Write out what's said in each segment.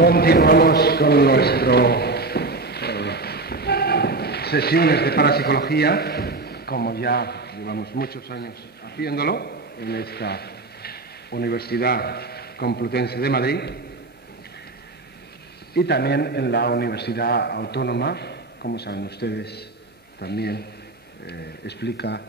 Continuamos con nuestras sesiones de parapsicología, como ya llevamos muchos años haciéndolo en esta Universidad Complutense de Madrid y también en la Universidad Autónoma, como saben ustedes, también explica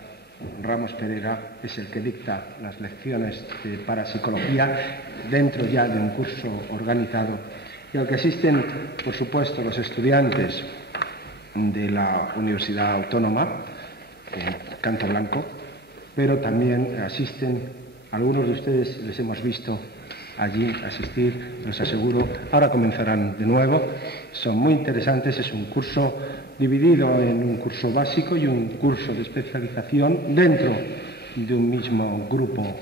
Ramos Pereira, es el que dicta las lecciones de parapsicología dentro ya de un curso organizado y al que asisten, por supuesto, los estudiantes de la Universidad Autónoma, Canto Blanco, pero también asisten, algunos de ustedes les hemos visto allí asistir, les aseguro, ahora comenzarán de nuevo, son muy interesantes, es un curso dividido en un curso básico y un curso de especialización dentro de un mismo grupo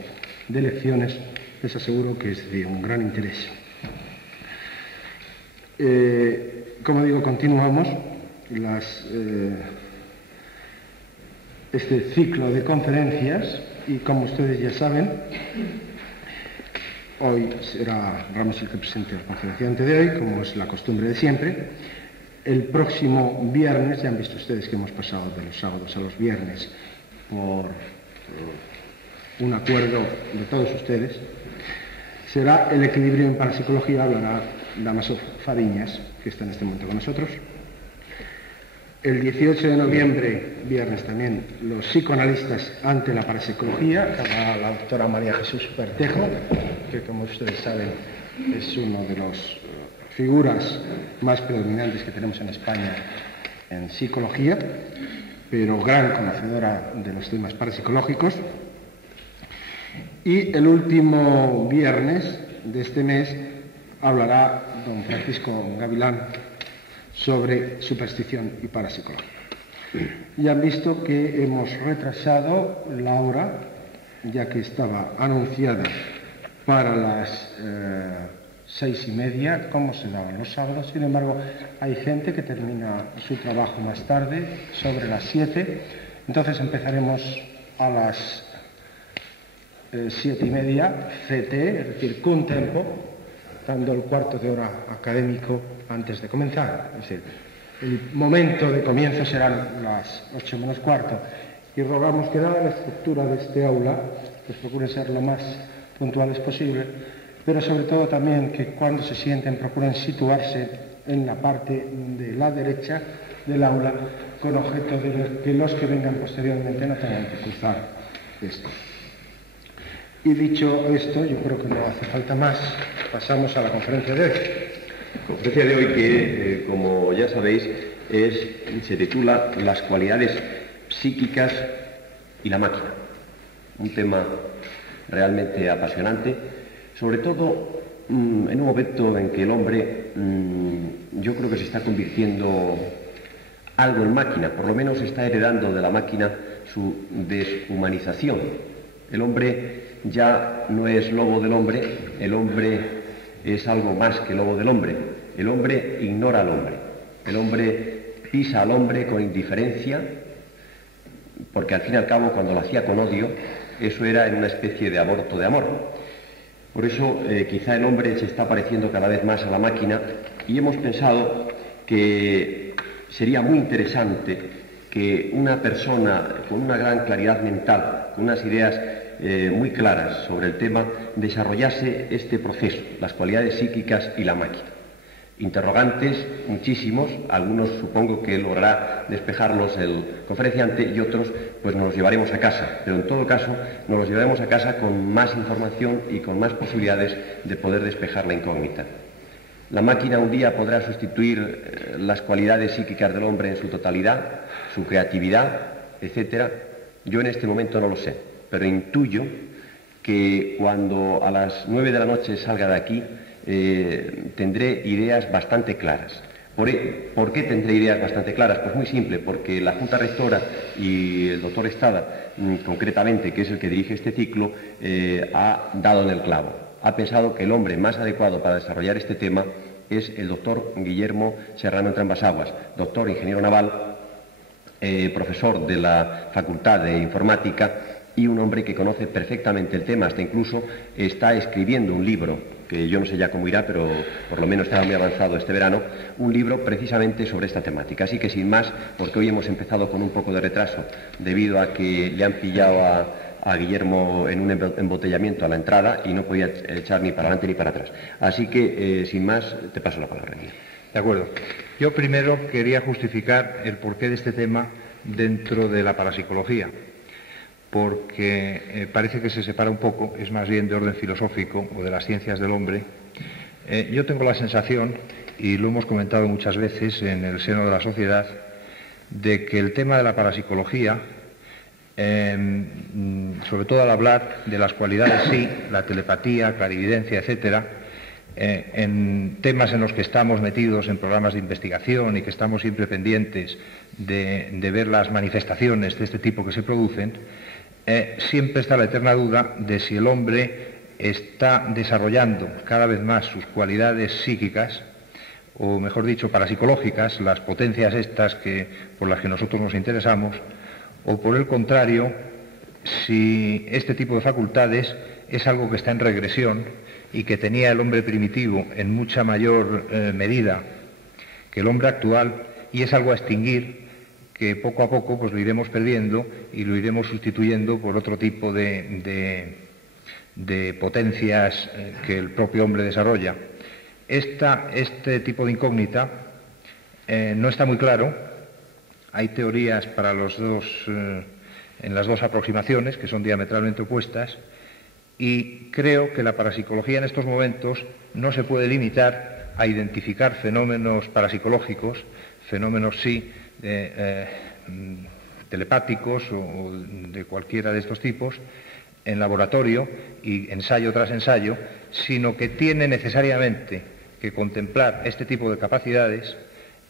de lecciones, les aseguro que es de un gran interés. Como digo, continuamos este ciclo de conferencias y como ustedes ya saben, hoy será Ramos el que presente al conferenciante de hoy, como es la costumbre de siempre. El próximo viernes, ya han visto ustedes que hemos pasado de los sábados a los viernes por un acuerdo de todos ustedes, será el equilibrio en parapsicología, hablará Dámaso Fariñas, que está en este momento con nosotros. El 18 de noviembre, viernes también, los psicoanalistas ante la parapsicología, hablará la doctora María Jesús Bertejo, que como ustedes saben es una de las figuras más predominantes que tenemos en España en psicología, pero gran conocedora de los temas parapsicológicos. Y el último viernes de este mes hablará don Francisco Gavilán sobre superstición y parapsicología. Ya han visto que hemos retrasado la hora, ya que estaba anunciada para las 6:30, como se daban los sábados. Sin embargo, hay gente que termina su trabajo más tarde, sobre las 7. Entonces empezaremos a las 7:30 CT, es decir, con tiempo, dando el cuarto de hora académico antes de comenzar. Es decir, el momento de comienzo serán las 8 menos cuarto. Y rogamos que, dada la estructura de este aula, pues procuren ser lo más puntuales posible, pero sobre todo también que cuando se sienten procuren situarse en la parte de la derecha del aula, con objeto de que los que vengan posteriormente no tengan que cruzar esto. Y dicho esto, yo creo que no hace falta más, pasamos a la conferencia de hoy. La conferencia de hoy que, como ya sabéis, se titula Las cualidades psíquicas y la máquina. Un tema realmente apasionante, sobre todo en un momento en que el hombre yo creo que se está convirtiendo algo en máquina, por lo menos está heredando de la máquina su deshumanización. El hombre ya no es lobo del hombre, el hombre es algo más que lobo del hombre. El hombre ignora al hombre, el hombre pisa al hombre con indiferencia, porque al fin y al cabo cuando lo hacía con odio, eso era en una especie de aborto de amor. Por eso quizá el hombre se está pareciendo cada vez más a la máquina y hemos pensado que sería muy interesante que una persona con una gran claridad mental, con unas ideas muy claras sobre el tema, desarrollase este proceso, las cualidades psíquicas y la máquina. Interrogantes muchísimos, algunos supongo que logrará despejarlos el conferenciante y otros pues nos los llevaremos a casa, pero en todo caso nos los llevaremos a casa con más información y con más posibilidades de poder despejar la incógnita. La máquina un día podrá sustituir las cualidades psíquicas del hombre en su totalidad, su creatividad, etcétera. Yo en este momento no lo sé, pero intuyo que cuando a las 9 de la noche salga de aquí tendré ideas bastante claras. ¿Por qué tendré ideas bastante claras? Pues muy simple, porque la Junta Rectora y el doctor Estada, concretamente, que es el que dirige este ciclo, ha dado en el clavo. Ha pensado que el hombre más adecuado para desarrollar este tema es el doctor Guillermo Serrano Entrambas-Aguas, doctor ingeniero naval, profesor de la Facultad de Informática y un hombre que conoce perfectamente el tema, hasta incluso está escribiendo un libro que yo no sé ya cómo irá, pero por lo menos estaba muy avanzado este verano, un libro precisamente sobre esta temática. Así que sin más, porque hoy hemos empezado con un poco de retraso debido a que le han pillado a Guillermo en un embotellamiento a la entrada y no podía echar ni para adelante ni para atrás. Así que, sin más, te paso la palabra, Guillermo. De acuerdo. Yo primero quería justificar el porqué de este tema dentro de la parapsicología, porque parece que se separa un poco, es más bien de orden filosófico o de las ciencias del hombre. Yo tengo la sensación, y lo hemos comentado muchas veces en el seno de la sociedad, de que el tema de la parapsicología, sobre todo al hablar de las cualidades sí, la telepatía, clarividencia, etcétera, en temas en los que estamos metidos en programas de investigación y que estamos siempre pendientes de ver las manifestaciones de este tipo que se producen, siempre está la eterna duda de si el hombre está desarrollando cada vez más sus cualidades psíquicas, o mejor dicho, parapsicológicas, las potencias estas por las que nosotros nos interesamos, o por el contrario, si este tipo de facultades es algo que está en regresión y que tenía el hombre primitivo en mucha mayor medida que el hombre actual, y es algo a extinguir, que poco a poco pues lo iremos perdiendo y lo iremos sustituyendo por otro tipo de potencias que el propio hombre desarrolla. Este tipo de incógnita no está muy claro. Hay teorías para en las dos aproximaciones, que son diametralmente opuestas, y creo que la parapsicología en estos momentos no se puede limitar a identificar fenómenos parapsicológicos, fenómenos sí, telepáticos o de cualquiera de estos tipos, en laboratorio y ensayo tras ensayo, sino que tiene necesariamente que contemplar este tipo de capacidades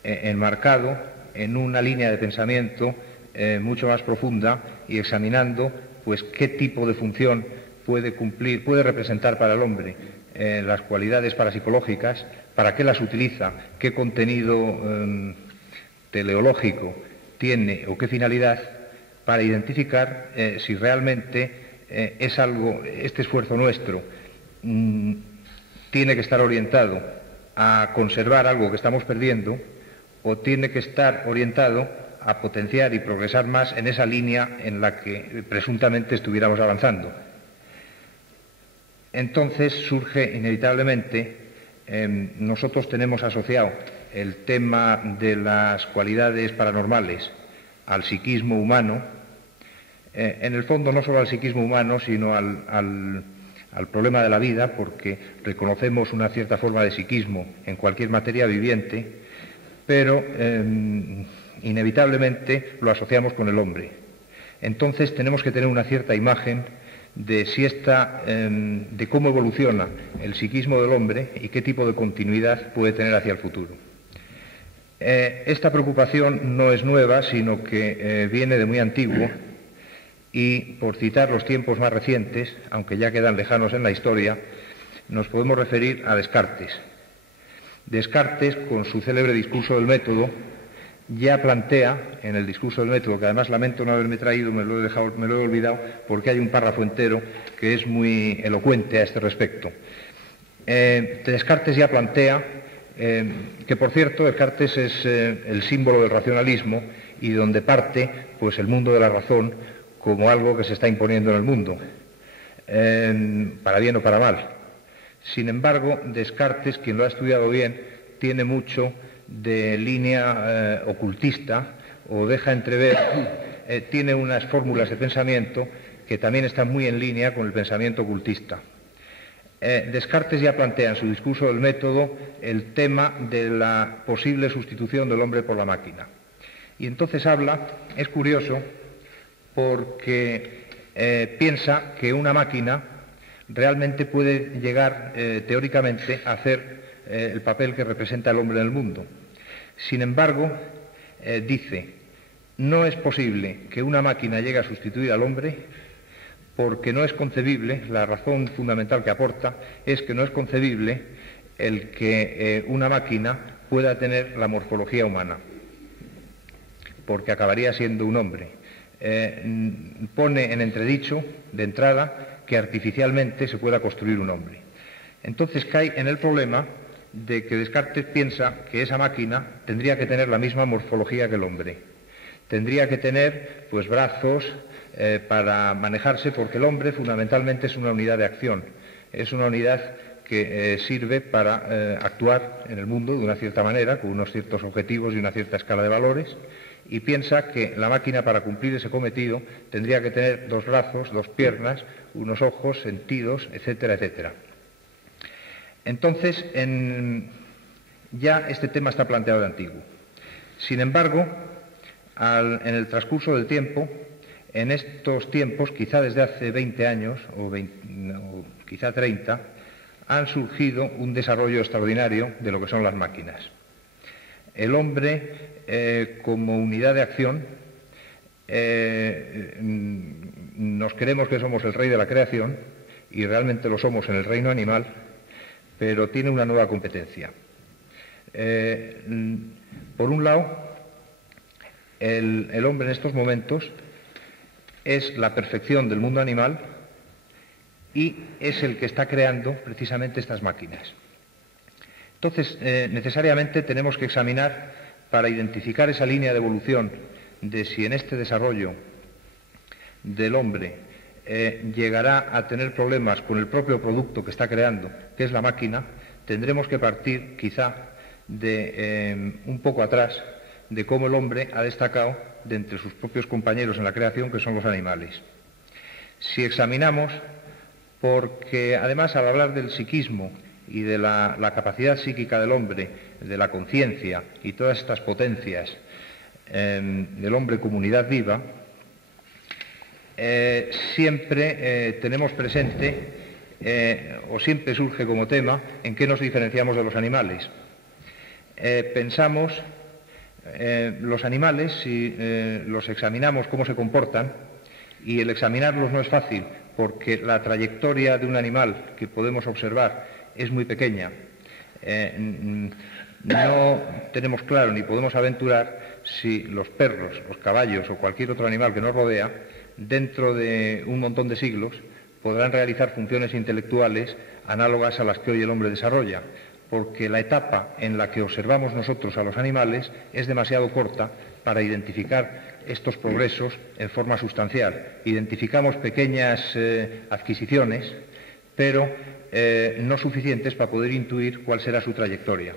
enmarcado en una línea de pensamiento mucho más profunda y examinando pues qué tipo de función puede representar para el hombre las cualidades parapsicológicas, para qué las utiliza, qué contenido teleológico tiene o qué finalidad, para identificar si realmente es algo, este esfuerzo nuestro tiene que estar orientado a conservar algo que estamos perdiendo, o tiene que estar orientado a potenciar y progresar más en esa línea en la que presuntamente estuviéramos avanzando. Entonces surge inevitablemente, nosotros tenemos asociado el tema de las cualidades paranormales al psiquismo humano, en el fondo no solo al psiquismo humano, sino al problema de la vida, porque reconocemos una cierta forma de psiquismo en cualquier materia viviente, pero inevitablemente lo asociamos con el hombre. Entonces tenemos que tener una cierta imagen de de cómo evoluciona el psiquismo del hombre y qué tipo de continuidad puede tener hacia el futuro. Esta preocupación no es nueva, sino que viene de muy antiguo, y por citar los tiempos más recientes, aunque ya quedan lejanos en la historia, nos podemos referir a Descartes. Descartes, con su célebre discurso del método, ya plantea en el discurso del método, que además lamento no haberme traído, me lo he olvidado, porque hay un párrafo entero que es muy elocuente a este respecto. Descartes ya plantea que, por cierto, Descartes es el símbolo del racionalismo y donde parte pues el mundo de la razón como algo que se está imponiendo en el mundo, para bien o para mal. Sin embargo, Descartes, quien lo ha estudiado bien, tiene mucho de línea ocultista, o deja entrever, tiene unas fórmulas de pensamiento que también están muy en línea con el pensamiento ocultista. Descartes ya plantea en su discurso del método el tema de la posible sustitución del hombre por la máquina. Y entonces es curioso, porque piensa que una máquina realmente puede llegar teóricamente a hacer el papel que representa el hombre en el mundo. Sin embargo, dice, no es posible que una máquina llegue a sustituir al hombre, porque no es concebible, la razón fundamental que aporta es que no es concebible el que una máquina pueda tener la morfología humana, porque acabaría siendo un hombre. Pone en entredicho, de entrada, que artificialmente se pueda construir un hombre. Entonces cae en el problema de que Descartes piensa que esa máquina tendría que tener la misma morfología que el hombre. Tendría que tener pues brazos para manejarse, porque el hombre fundamentalmente es una unidad de acción, es una unidad que sirve para actuar en el mundo de una cierta manera, con unos ciertos objetivos y una cierta escala de valores, y piensa que la máquina, para cumplir ese cometido, tendría que tener 2 brazos, 2 piernas, unos ojos, sentidos, etcétera, etcétera. Entonces, ya este tema está planteado de antiguo. Sin embargo, en el transcurso del tiempo, en estos tiempos, quizá desde hace 20 años o quizá 30, han surgido un desarrollo extraordinario de lo que son las máquinas. El hombre, como unidad de acción, nos creemos que somos el rey de la creación, y realmente lo somos en el reino animal, pero tiene una nueva competencia. Por un lado, el hombre en estos momentos es la perfección del mundo animal y es el que está creando precisamente estas máquinas. Entonces, necesariamente tenemos que examinar, para identificar esa línea de evolución, de si en este desarrollo del hombre llegará a tener problemas con el propio producto que está creando, que es la máquina. Tendremos que partir quizá de un poco atrás, de cómo el hombre ha destacado de entre sus propios compañeros en la creación, que son los animales. Si examinamos, porque además, al hablar del psiquismo y de la capacidad psíquica del hombre, de la conciencia y todas estas potencias del hombre como unidad viva, siempre tenemos presente, o siempre surge como tema, en qué nos diferenciamos de los animales. Pensamos, los animales, si los examinamos cómo se comportan, y el examinarlos no es fácil, porque la trayectoria de un animal que podemos observar es muy pequeña. No tenemos claro ni podemos aventurar si los perros, los caballos o cualquier otro animal que nos rodea, dentro de un montón de siglos, podrán realizar funciones intelectuales análogas a las que hoy el hombre desarrolla, porque la etapa en la que observamos nosotros a los animales es demasiado corta para identificar estos progresos en forma sustancial. Identificamos pequeñas adquisiciones, pero no suficientes para poder intuir cuál será su trayectoria.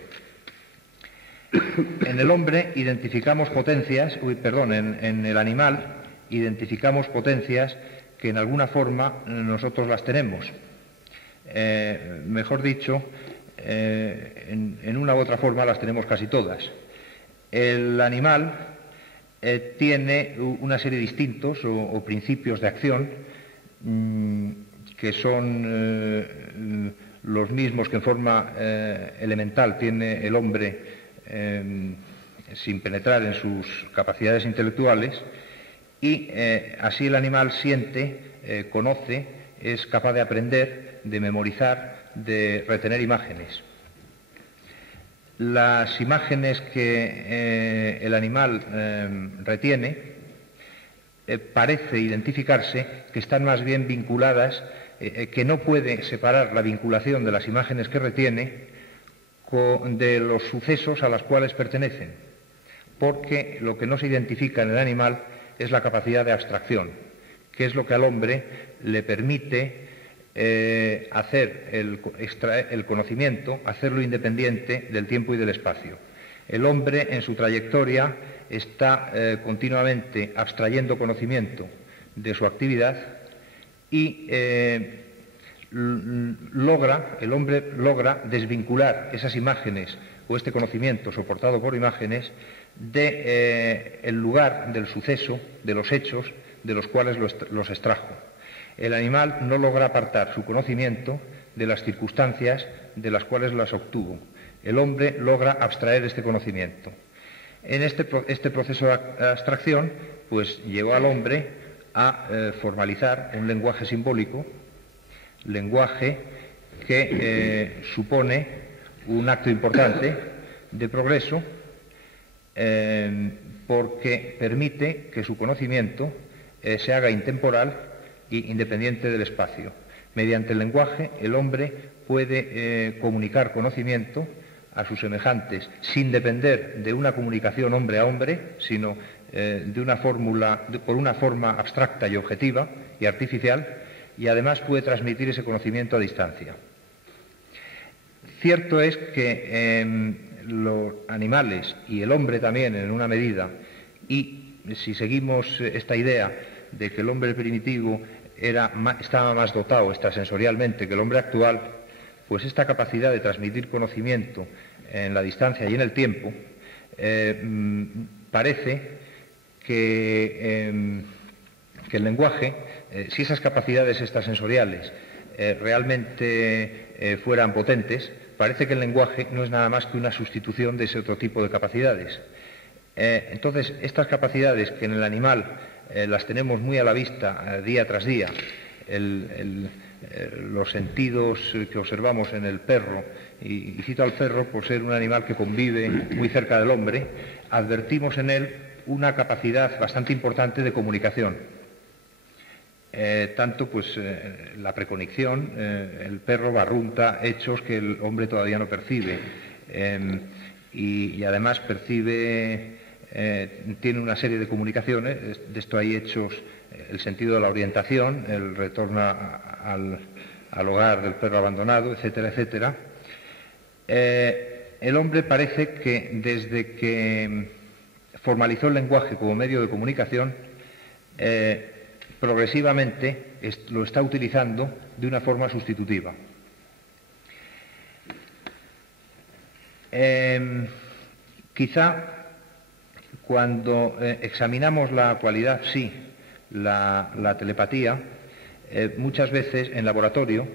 En el hombre identificamos potencias, en el animal identificamos potencias que en alguna forma nosotros las tenemos. Mejor dicho, en una u otra forma las tenemos casi todas. El animal tiene una serie de instintos o principios de acción que son los mismos que en forma elemental tiene el hombre sin penetrar en sus capacidades intelectuales, y así el animal siente, conoce, es capaz de aprender, de memorizar, de retener imágenes. Las imágenes que el animal retiene parece identificarse que están más bien vinculadas, que no puede separar la vinculación de las imágenes que retiene de los sucesos a los cuales pertenecen, porque lo que no se identifica en el animal es la capacidad de abstracción, que es lo que al hombre le permite hacer el conocimiento, hacerlo independiente del tiempo y del espacio. El hombre en su trayectoria está continuamente abstrayendo conocimiento de su actividad y el hombre logra desvincular esas imágenes o este conocimiento soportado por imágenes del lugar del suceso, de los hechos de los cuales los extrajo. El animal no logra apartar su conocimiento de las circunstancias de las cuales las obtuvo. El hombre logra abstraer este conocimiento. En este proceso de abstracción, pues llevó al hombre a formalizar un lenguaje simbólico, lenguaje que supone un acto importante de progreso, porque permite que su conocimiento se haga intemporal e independiente del espacio. Mediante el lenguaje, el hombre puede comunicar conocimiento a sus semejantes sin depender de una comunicación hombre a hombre, sino por una forma abstracta y objetiva y artificial, y además puede transmitir ese conocimiento a distancia. Cierto es que los animales y el hombre también en una medida, y si seguimos esta idea de que el hombre primitivo estaba más dotado extrasensorialmente que el hombre actual, pues esta capacidad de transmitir conocimiento en la distancia y en el tiempo parece que el lenguaje, si esas capacidades extrasensoriales realmente fueran potentes, parece que el lenguaje no es nada más que una sustitución de ese otro tipo de capacidades. Entonces, estas capacidades que en el animal las tenemos muy a la vista día tras día, los sentidos que observamos en el perro, y cito al perro por ser un animal que convive muy cerca del hombre, advertimos en él una capacidad bastante importante de comunicación. Tanto pues la precognición, el perro barrunta hechos que el hombre todavía no percibe, y además percibe, tiene una serie de comunicaciones. De esto hay hechos, el sentido de la orientación, el retorno al hogar del perro abandonado, etcétera, etcétera. El hombre parece que desde que formalizó el lenguaje como medio de comunicación, progresivamente lo está utilizando de una forma sustitutiva. Quizá cuando examinamos la cualidad sí, la telepatía, muchas veces en laboratorio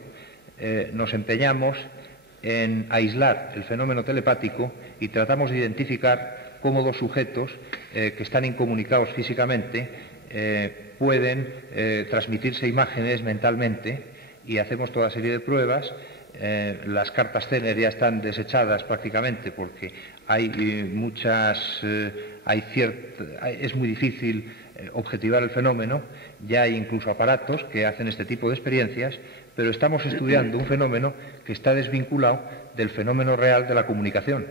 nos empeñamos en aislar el fenómeno telepático y tratamos de identificar cómo dos sujetos que están incomunicados físicamente pueden transmitirse imágenes mentalmente, y hacemos toda serie de pruebas. Las cartas Zener ya están desechadas prácticamente porque hay es muy difícil objetivar el fenómeno. Ya hay incluso aparatos que hacen este tipo de experiencias, pero estamos estudiando un fenómeno que está desvinculado del fenómeno real de la comunicación.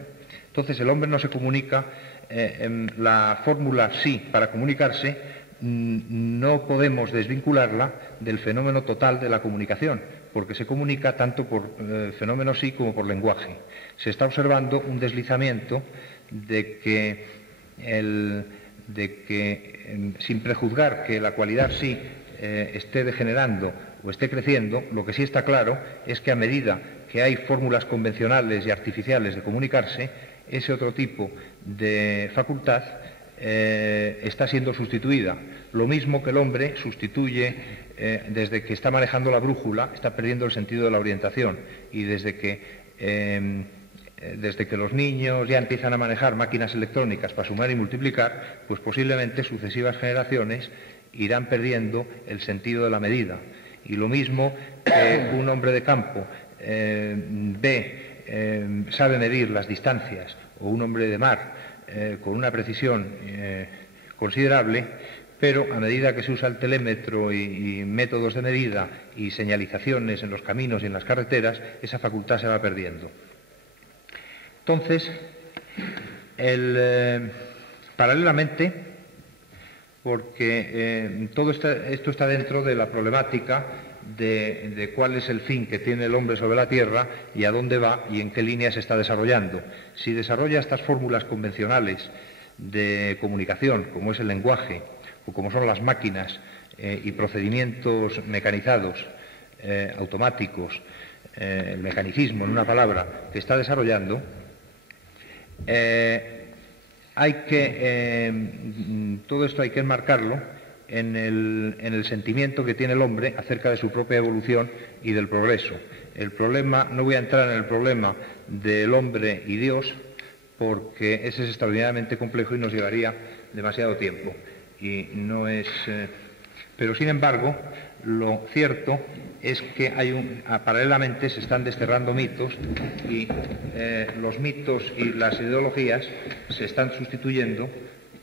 Entonces el hombre no se comunica, la fórmula sí para comunicarse no podemos desvincularla del fenómeno total de la comunicación, porque se comunica tanto por fenómeno sí como por lenguaje. Se está observando un deslizamiento de que sin prejuzgar que la cualidad sí esté degenerando o esté creciendo, lo que sí está claro es que a medida que hay fórmulas convencionales y artificiales de comunicarse, ese otro tipo de facultad está siendo sustituida. Lo mismo que el hombre sustituye, desde que está manejando la brújula, está perdiendo el sentido de la orientación, y desde que los niños ya empiezan a manejar máquinas electrónicas para sumar y multiplicar, pues posiblemente sucesivas generaciones irán perdiendo el sentido de la medida. Y lo mismo que un hombre de campo sabe medir las distancias, o un hombre de mar con una precisión considerable, pero a medida que se usa el telémetro y métodos de medida y señalizaciones en los caminos y en las carreteras, esa facultad se va perdiendo. Entonces, paralelamente, porque todo esto está dentro de la problemática de cuál es el fin que tiene el hombre sobre la Tierra y a dónde va y en qué línea se está desarrollando. Si desarrolla estas fórmulas convencionales de comunicación, como es el lenguaje, o como son las máquinas y procedimientos mecanizados, automáticos, el mecanicismo, en una palabra, que está desarrollando, todo esto hay que enmarcarlo en el sentimiento que tiene el hombre acerca de su propia evolución y del progreso. El problema, no voy a entrar en el problema del hombre y Dios, porque ese es extraordinariamente complejo y nos llevaría demasiado tiempo. Y no es, pero sin embargo, lo cierto es que paralelamente se están desterrando mitos, y los mitos y las ideologías se están sustituyendo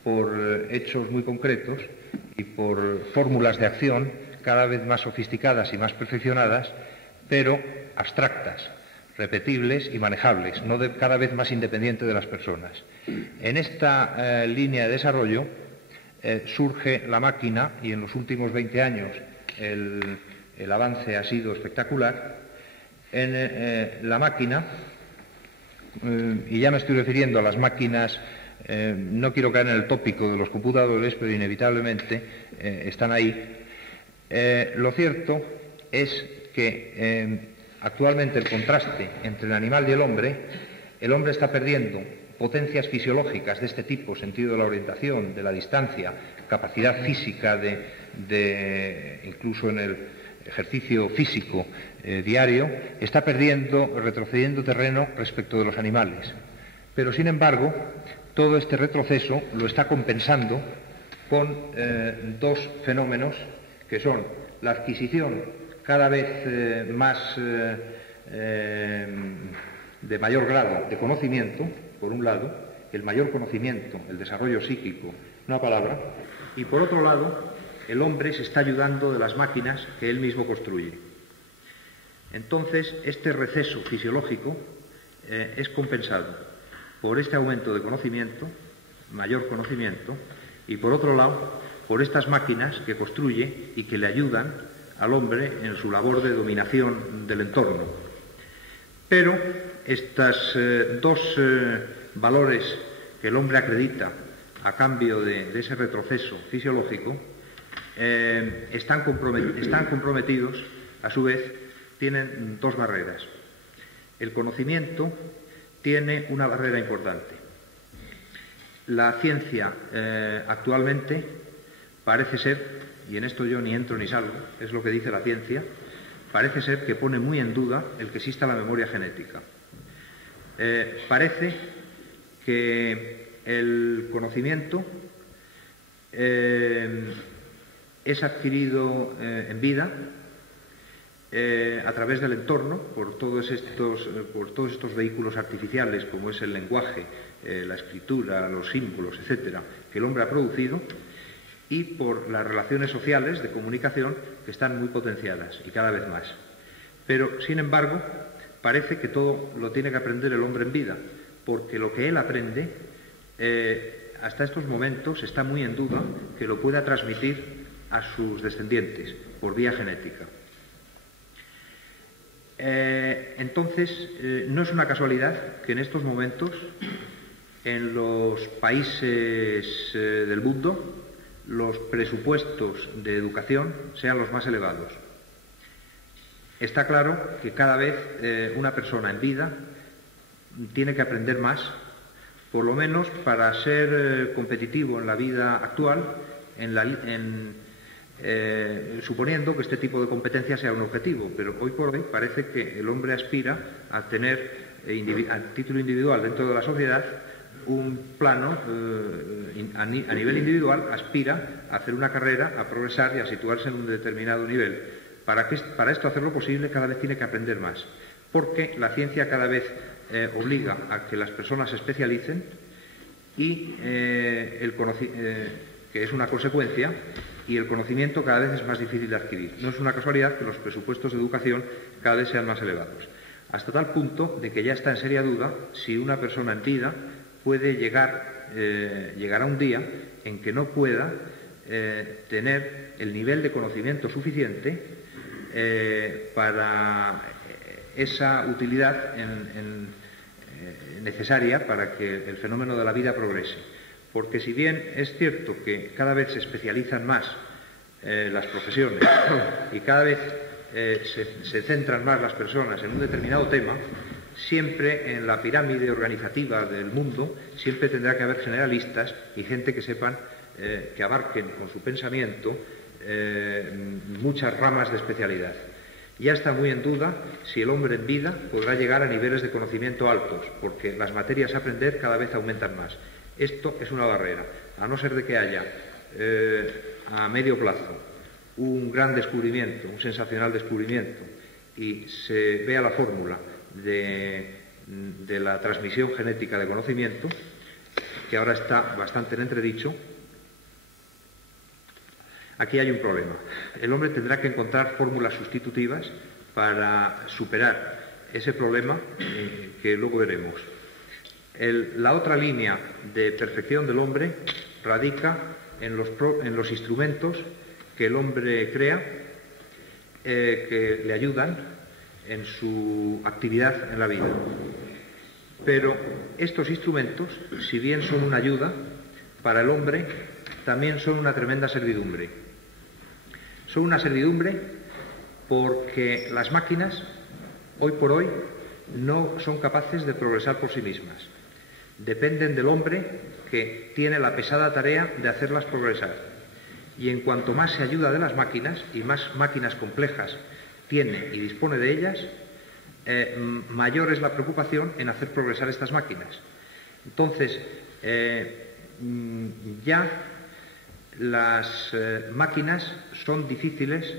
por hechos muy concretos y por fórmulas de acción cada vez más sofisticadas y más perfeccionadas, pero abstractas, repetibles y manejables, cada vez más independiente de las personas. En esta línea de desarrollo surge la máquina, y en los últimos 20 años el avance ha sido espectacular. En la máquina, y ya me estoy refiriendo a las máquinas, no quiero caer en el tópico de los computadores, pero inevitablemente están ahí. Lo cierto es que actualmente el contraste entre el animal y el hombre está perdiendo potencias fisiológicas de este tipo, sentido de la orientación, de la distancia, capacidad física incluso en el ejercicio físico diario, está retrocediendo terreno respecto de los animales. Pero, sin embargo, todo este retroceso lo está compensando con dos fenómenos que son la adquisición cada vez más de mayor grado de conocimiento, por un lado, el mayor conocimiento, el desarrollo psíquico, una palabra, y por otro lado, el hombre se está ayudando de las máquinas que él mismo construye. Entonces, este receso fisiológico es compensado por este aumento de conocimiento, mayor conocimiento, y por otro lado, por estas máquinas que construye y que le ayudan al hombre en su labor de dominación del entorno. Pero estos dos valores que el hombre acredita a cambio de ese retroceso fisiológico están comprometidos, a su vez, tienen dos barreras. El conocimiento tiene una barrera importante. La ciencia actualmente parece ser, y en esto yo ni entro ni salgo, es lo que dice la ciencia, parece ser que pone muy en duda el que exista la memoria genética. Parece que el conocimiento es adquirido en vida a través del entorno, por todos estos vehículos artificiales como es el lenguaje, la escritura, los símbolos, etcétera, que el hombre ha producido, y por las relaciones sociales de comunicación que están muy potenciadas y cada vez más. Pero, sin embargo, parece que todo lo tiene que aprender el hombre en vida, porque lo que él aprende, hasta estos momentos, está muy en duda que lo pueda transmitir a sus descendientes por vía genética. Entonces, no es una casualidad que en estos momentos, en los países del mundo, los presupuestos de educación sean los más elevados. Está claro que cada vez una persona en vida tiene que aprender más, por lo menos para ser competitivo en la vida actual, suponiendo que este tipo de competencia sea un objetivo, pero hoy por hoy parece que el hombre aspira a tener a título individual dentro de la sociedad un plano, a nivel individual aspira a hacer una carrera, a progresar y a situarse en un determinado nivel. Para esto hacerlo posible cada vez tiene que aprender más, porque la ciencia cada vez obliga a que las personas se especialicen y que es una consecuencia, y el conocimiento cada vez es más difícil de adquirir. No es una casualidad que los presupuestos de educación cada vez sean más elevados, hasta tal punto de que ya está en seria duda si una persona en vida puede llegará un día en que no pueda tener el nivel de conocimiento suficiente para esa utilidad necesaria para que el fenómeno de la vida progrese. Porque si bien es cierto que cada vez se especializan más las profesiones y cada vez se centran más las personas en un determinado tema, siempre en la pirámide organizativa del mundo siempre tendrá que haber generalistas y gente que sepan, que abarquen con su pensamiento muchas ramas de especialidad. Ya está muy en duda si el hombre en vida podrá llegar a niveles de conocimiento altos, porque las materias a aprender cada vez aumentan más. Esto es una barrera, a no ser de que haya a medio plazo un gran descubrimiento, un sensacional descubrimiento, y se vea la fórmula de la transmisión genética de conocimiento, que ahora está bastante en entredicho. Aquí hay un problema. El hombre tendrá que encontrar fórmulas sustitutivas para superar ese problema que luego veremos. La otra línea de perfección del hombre radica en los instrumentos que el hombre crea, que le ayudan en su actividad en la vida. Pero estos instrumentos, si bien son una ayuda, para el hombre también son una tremenda servidumbre. Son una servidumbre porque las máquinas, hoy por hoy, no son capaces de progresar por sí mismas. Dependen del hombre, que tiene la pesada tarea de hacerlas progresar. Y en cuanto más se ayuda de las máquinas, y más máquinas complejas tiene y dispone de ellas, mayor es la preocupación en hacer progresar estas máquinas. Entonces, ya las máquinas son difíciles,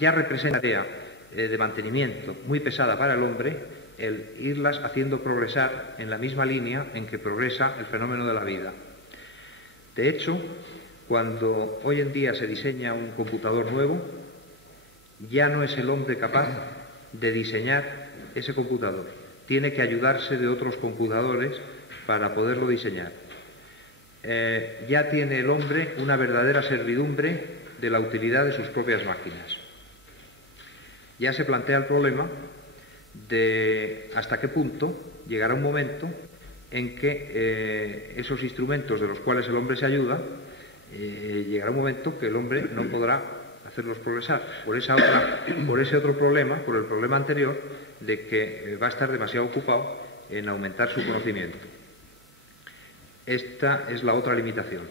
ya representa tarea de mantenimiento muy pesada para el hombre el irlas haciendo progresar en la misma línea en que progresa el fenómeno de la vida. De hecho, cuando hoy en día se diseña un computador nuevo, ya no es el hombre capaz de diseñar ese computador. Tiene que ayudarse de otros computadores para poderlo diseñar. Ya tiene el hombre una verdadera servidumbre de la utilidad de sus propias máquinas. Ya se plantea el problema de hasta qué punto llegará un momento en que esos instrumentos de los cuales el hombre se ayuda, llegará un momento que el hombre no podrá hacerlos progresar por ese otro problema, por el problema anterior de que va a estar demasiado ocupado en aumentar su conocimiento. Esta es la otra limitación.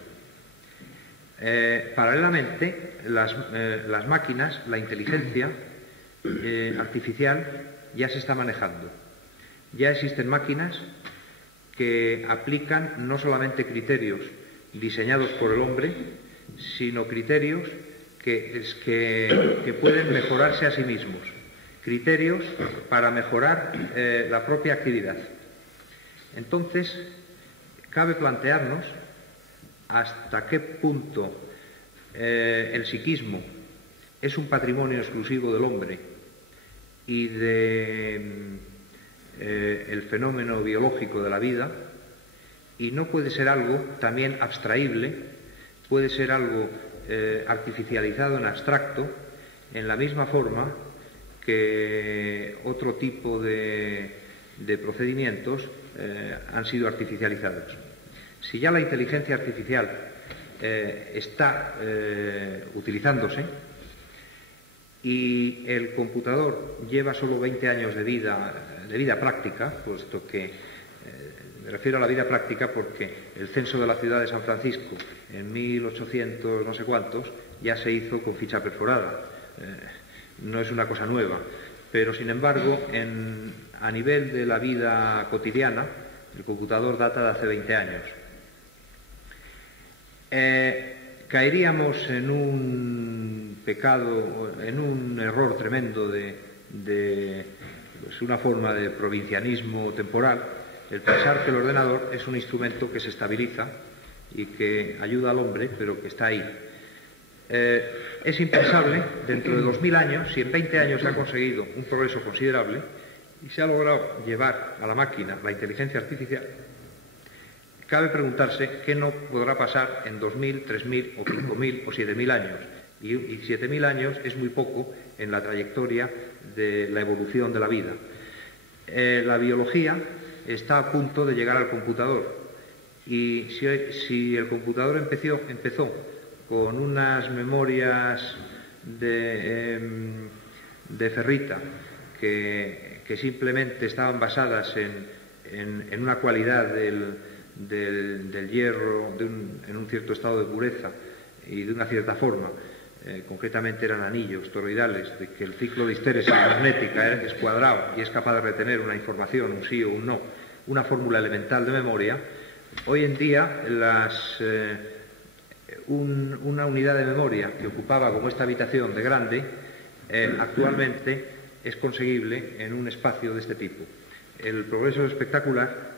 Paralelamente, las máquinas, la inteligencia artificial ya se está manejando. Ya existen máquinas que aplican no solamente criterios diseñados por el hombre, sino criterios que pueden mejorarse a sí mismos, criterios para mejorar la propia actividad. Entonces, cabe plantearnos hasta qué punto el psiquismo es un patrimonio exclusivo del hombre y del fenómeno biológico de la vida, y no puede ser algo también abstraíble, puede ser algo artificializado en abstracto, en la misma forma que otro tipo de procedimientos han sido artificializados. Si ya la inteligencia artificial está utilizándose y el computador lleva solo 20 años de vida práctica, puesto que me refiero a la vida práctica porque el censo de la ciudad de San Francisco en 1800 no sé cuántos ya se hizo con ficha perforada. No es una cosa nueva, pero sin embargo a nivel de la vida cotidiana el computador data de hace 20 años. Caeríamos en un pecado, en un error tremendo de una forma de provincianismo temporal, el pensar que el ordenador es un instrumento que se estabiliza y que ayuda al hombre, pero que está ahí. Es impensable, dentro de 2000 años, si en 20 años se ha conseguido un progreso considerable y se ha logrado llevar a la máquina la inteligencia artificial, cabe preguntarse qué no podrá pasar en 2000, 3000 o 5000 o 7000 años. Y 7000 años es muy poco en la trayectoria de la evolución de la vida. La biología está a punto de llegar al computador, y si el computador empezó con unas memorias de ferrita que simplemente estaban basadas en una cualidad del hierro en un cierto estado de pureza y de una cierta forma, concretamente eran anillos toroidales, de que el ciclo de histeresis magnética es cuadrado y es capaz de retener una información, un sí o un no, una fórmula elemental de memoria. Hoy en día una unidad de memoria que ocupaba como esta habitación de grande, actualmente es conseguible en un espacio de este tipo. El progreso es espectacular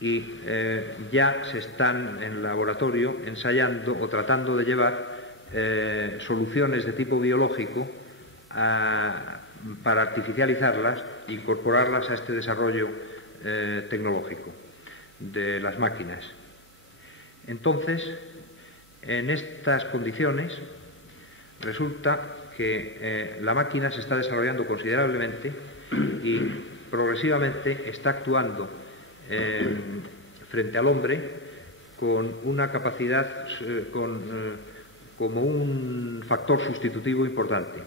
y ya se están en el laboratorio ensayando o tratando de llevar soluciones de tipo biológico para artificializarlas e incorporarlas a este desarrollo tecnológico de las máquinas. Entonces, en estas condiciones, resulta que la máquina se está desarrollando considerablemente y progresivamente está actuando frente al hombre con una capacidad, como un factor sustitutivo importante.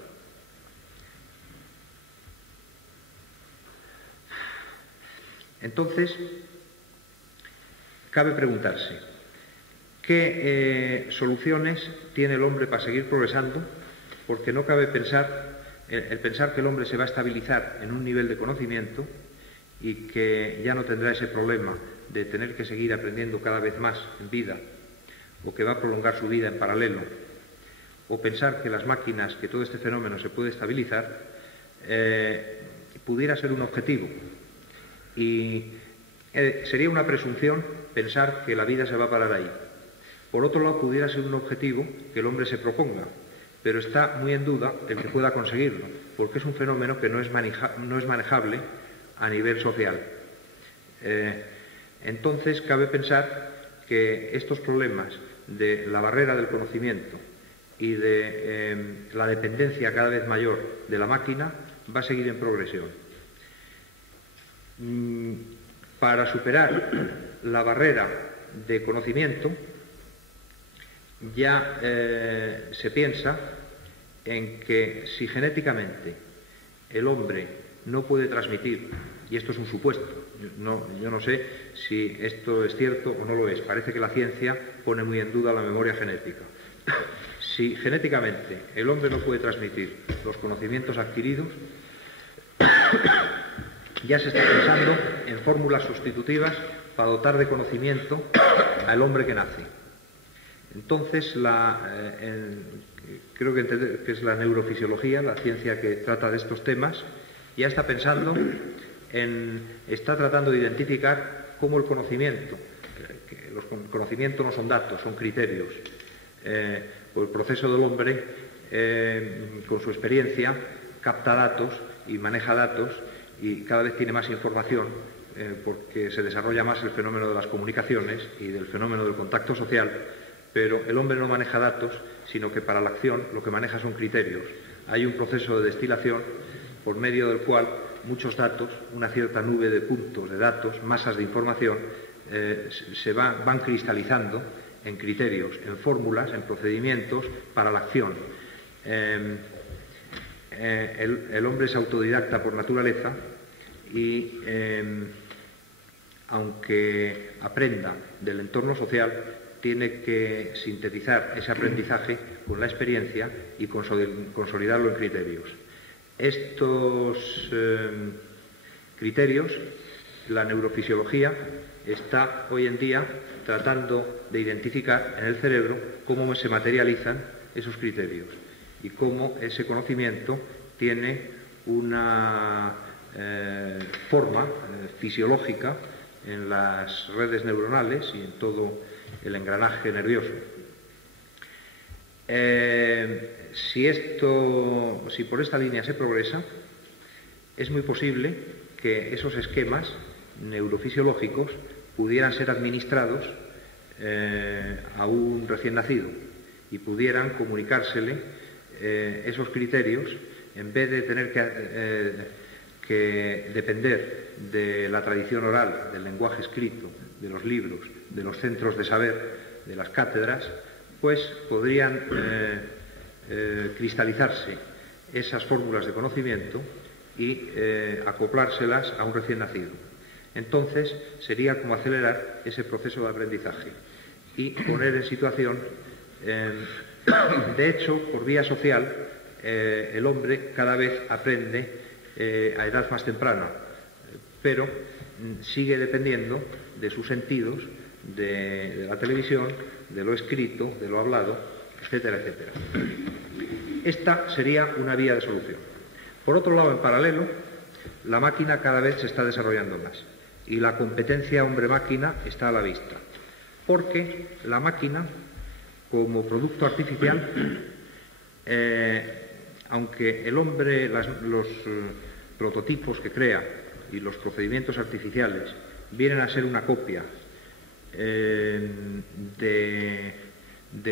Entonces, cabe preguntarse, ¿qué soluciones tiene el hombre para seguir progresando? Porque no cabe pensar que el hombre se va a estabilizar en un nivel de conocimiento y que ya no tendrá ese problema de tener que seguir aprendiendo cada vez más en vida, o que va a prolongar su vida en paralelo, o pensar que las máquinas, que todo este fenómeno se puede estabilizar, pudiera ser un objetivo. Y sería una presunción pensar que la vida se va a parar ahí. Por otro lado, pudiera ser un objetivo que el hombre se proponga, pero está muy en duda el que pueda conseguirlo, porque es un fenómeno que no es manejable a nivel social. Entonces, cabe pensar que estos problemas de la barrera del conocimiento y de la dependencia cada vez mayor de la máquina va a seguir en progresión. Para superar la barrera de conocimiento, ya se piensa en que si genéticamente el hombre no puede transmitir, y esto es un supuesto, yo no sé si esto es cierto o no lo es, parece que la ciencia pone muy en duda la memoria genética. Si genéticamente el hombre no puede transmitir los conocimientos adquiridos, ya se está pensando en fórmulas sustitutivas para dotar de conocimiento al hombre que nace. Entonces, creo que es la neurofisiología, la ciencia que trata de estos temas, ya está pensando está tratando de identificar cómo el conocimiento, que los conocimientos no son datos, son criterios, o el proceso del hombre, con su experiencia, capta datos y maneja datos y cada vez tiene más información, porque se desarrolla más el fenómeno de las comunicaciones y del fenómeno del contacto social, pero el hombre no maneja datos, sino que para la acción lo que maneja son criterios. Hay un proceso de destilación por medio del cual muchos datos, una cierta nube de puntos de datos, masas de información, van cristalizando en criterios, en fórmulas, en procedimientos para la acción. El hombre es autodidacta por naturaleza y, aunque aprenda del entorno social, tiene que sintetizar ese aprendizaje con la experiencia y consolidarlo en criterios. Estos criterios, la neurofisiología está hoy en día tratando de identificar en el cerebro cómo se materializan esos criterios y cómo ese conocimiento tiene una forma fisiológica en las redes neuronales y en todo el engranaje nervioso. Si por esta línea se progresa, es muy posible que esos esquemas neurofisiológicos pudieran ser administrados a un recién nacido y pudieran comunicársele esos criterios, en vez de tener que depender de la tradición oral, del lenguaje escrito, de los libros, de los centros de saber, de las cátedras, pues podrían cristalizarse esas fórmulas de conocimiento y acoplárselas a un recién nacido. Entonces sería como acelerar ese proceso de aprendizaje y poner en situación, de hecho, por vía social, el hombre cada vez aprende a edad más temprana, pero sigue dependiendo de sus sentidos, de la televisión, de lo escrito, de lo hablado, etcétera, etcétera. Esta sería una vía de solución. Por otro lado, en paralelo, la máquina cada vez se está desarrollando más y la competencia hombre-máquina está a la vista, porque la máquina, como producto artificial, aunque el hombre, los prototipos que crea y los procedimientos artificiales vienen a ser una copia de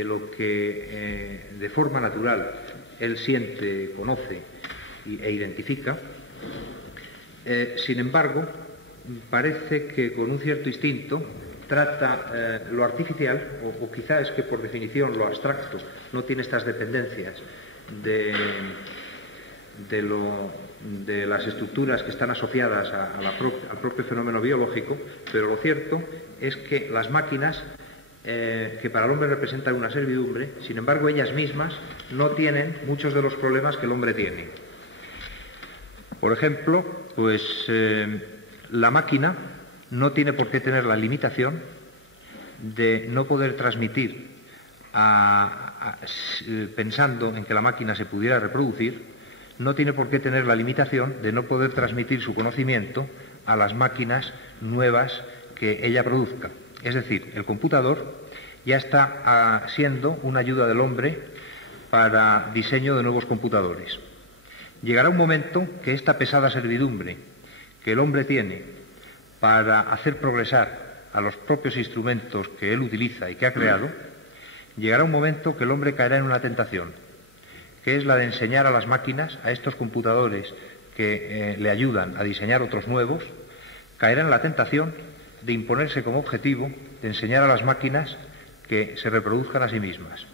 lo que de forma natural él siente, conoce e identifica, sin embargo, parece que con un cierto instinto trata lo artificial, o quizá es que por definición lo abstracto no tiene estas dependencias de las estructuras que están asociadas al propio fenómeno biológico, pero lo cierto es que las máquinas, que para el hombre representan una servidumbre, sin embargo ellas mismas no tienen muchos de los problemas que el hombre tiene. Por ejemplo, pues la máquina no tiene por qué tener la limitación de no poder transmitir, pensando en que la máquina se pudiera reproducir, no tiene por qué tener la limitación de no poder transmitir su conocimiento a las máquinas nuevas que ella produzca. Es decir, el computador ya está siendo una ayuda del hombre para diseño de nuevos computadores. Llegará un momento que esta pesada servidumbre que el hombre tiene para hacer progresar a los propios instrumentos que él utiliza y que ha creado, llegará un momento que el hombre caerá en una tentación, que es la de enseñar a las máquinas, a estos computadores que le ayudan a diseñar otros nuevos, caerá en la tentación de imponerse como objetivo de enseñar a las máquinas que se reproduzcan a sí mismas.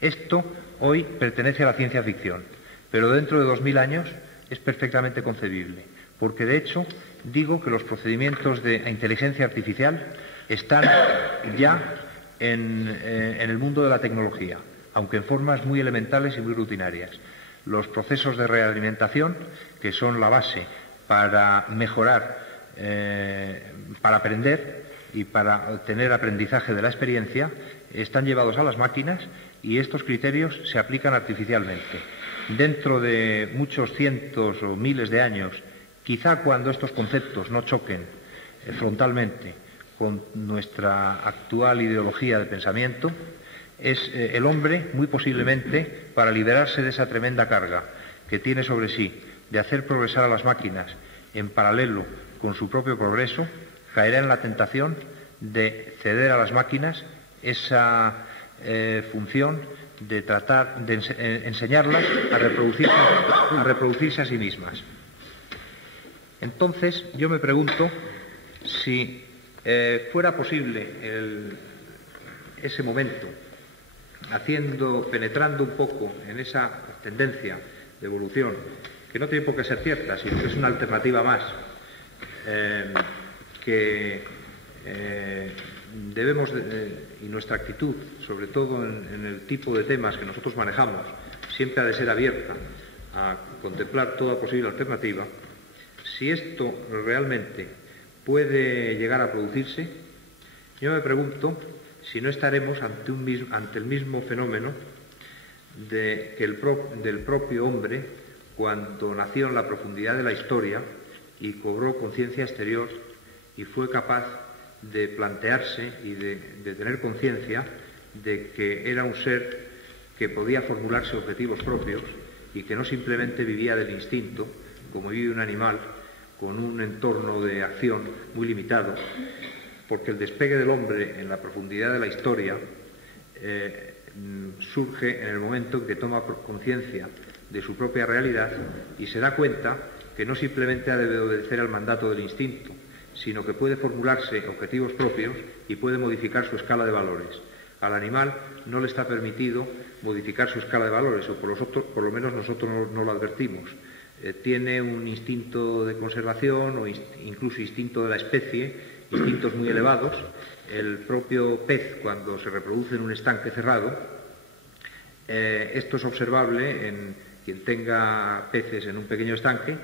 Esto hoy pertenece a la ciencia ficción, pero dentro de 2000 años es perfectamente concebible, porque de hecho digo que los procedimientos de inteligencia artificial están ya en el mundo de la tecnología, aunque en formas muy elementales y muy rutinarias. Los procesos de realimentación, que son la base para mejorar, para aprender y para tener aprendizaje de la experiencia, están llevados a las máquinas y estos criterios se aplican artificialmente. Dentro de muchos cientos o miles de años, quizá cuando estos conceptos no choquen frontalmente con nuestra actual ideología de pensamiento, es el hombre, muy posiblemente, para liberarse de esa tremenda carga que tiene sobre sí de hacer progresar a las máquinas en paralelo con su propio progreso, caerá en la tentación de ceder a las máquinas esa función de tratar de enseñarlas a reproducirse a sí mismas. Entonces, yo me pregunto si fuera posible ese momento, penetrando un poco en esa tendencia de evolución, que no tiene por qué ser cierta, sino que es una alternativa más, que debemos, y nuestra actitud, sobre todo en el tipo de temas que nosotros manejamos, siempre ha de ser abierta a contemplar toda posible alternativa. Si esto realmente puede llegar a producirse, yo me pregunto si no estaremos ante el mismo fenómeno del propio hombre cuando nació en la profundidad de la historia y cobró conciencia exterior y fue capaz de plantearse y de tener conciencia de que era un ser que podía formularse objetivos propios y que no simplemente vivía del instinto, como vive un animal, con un entorno de acción muy limitado, porque el despegue del hombre en la profundidad de la historia surge en el momento en que toma conciencia de su propia realidad y se da cuenta que no simplemente ha de obedecer al mandato del instinto, sino que puede formularse objetivos propios y puede modificar su escala de valores. Al animal no le está permitido modificar su escala de valores, o por lo menos nosotros no lo advertimos. Tiene un instinto de conservación o incluso instinto de la especie, instintos muy elevados. El propio pez, cuando se reproduce en un estanque cerrado, esto es observable en quien tenga peces en un pequeño estanque,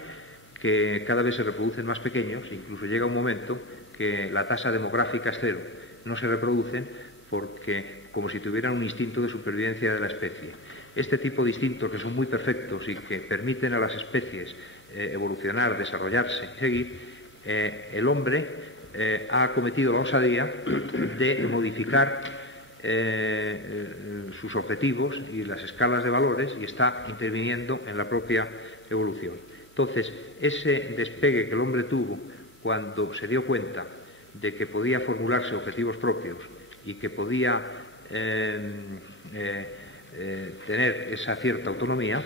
que cada vez se reproducen más pequeños, incluso llega un momento que la tasa demográfica es cero, no se reproducen porque como si tuvieran un instinto de supervivencia de la especie. Este tipo de instintos, que son muy perfectos y que permiten a las especies evolucionar, desarrollarse y seguir, el hombre ha cometido la osadía de modificar sus objetivos y las escalas de valores y está interviniendo en la propia evolución. Entonces, ese despegue que el hombre tuvo cuando se dio cuenta de que podía formularse objetivos propios y que podía tener esa cierta autonomía,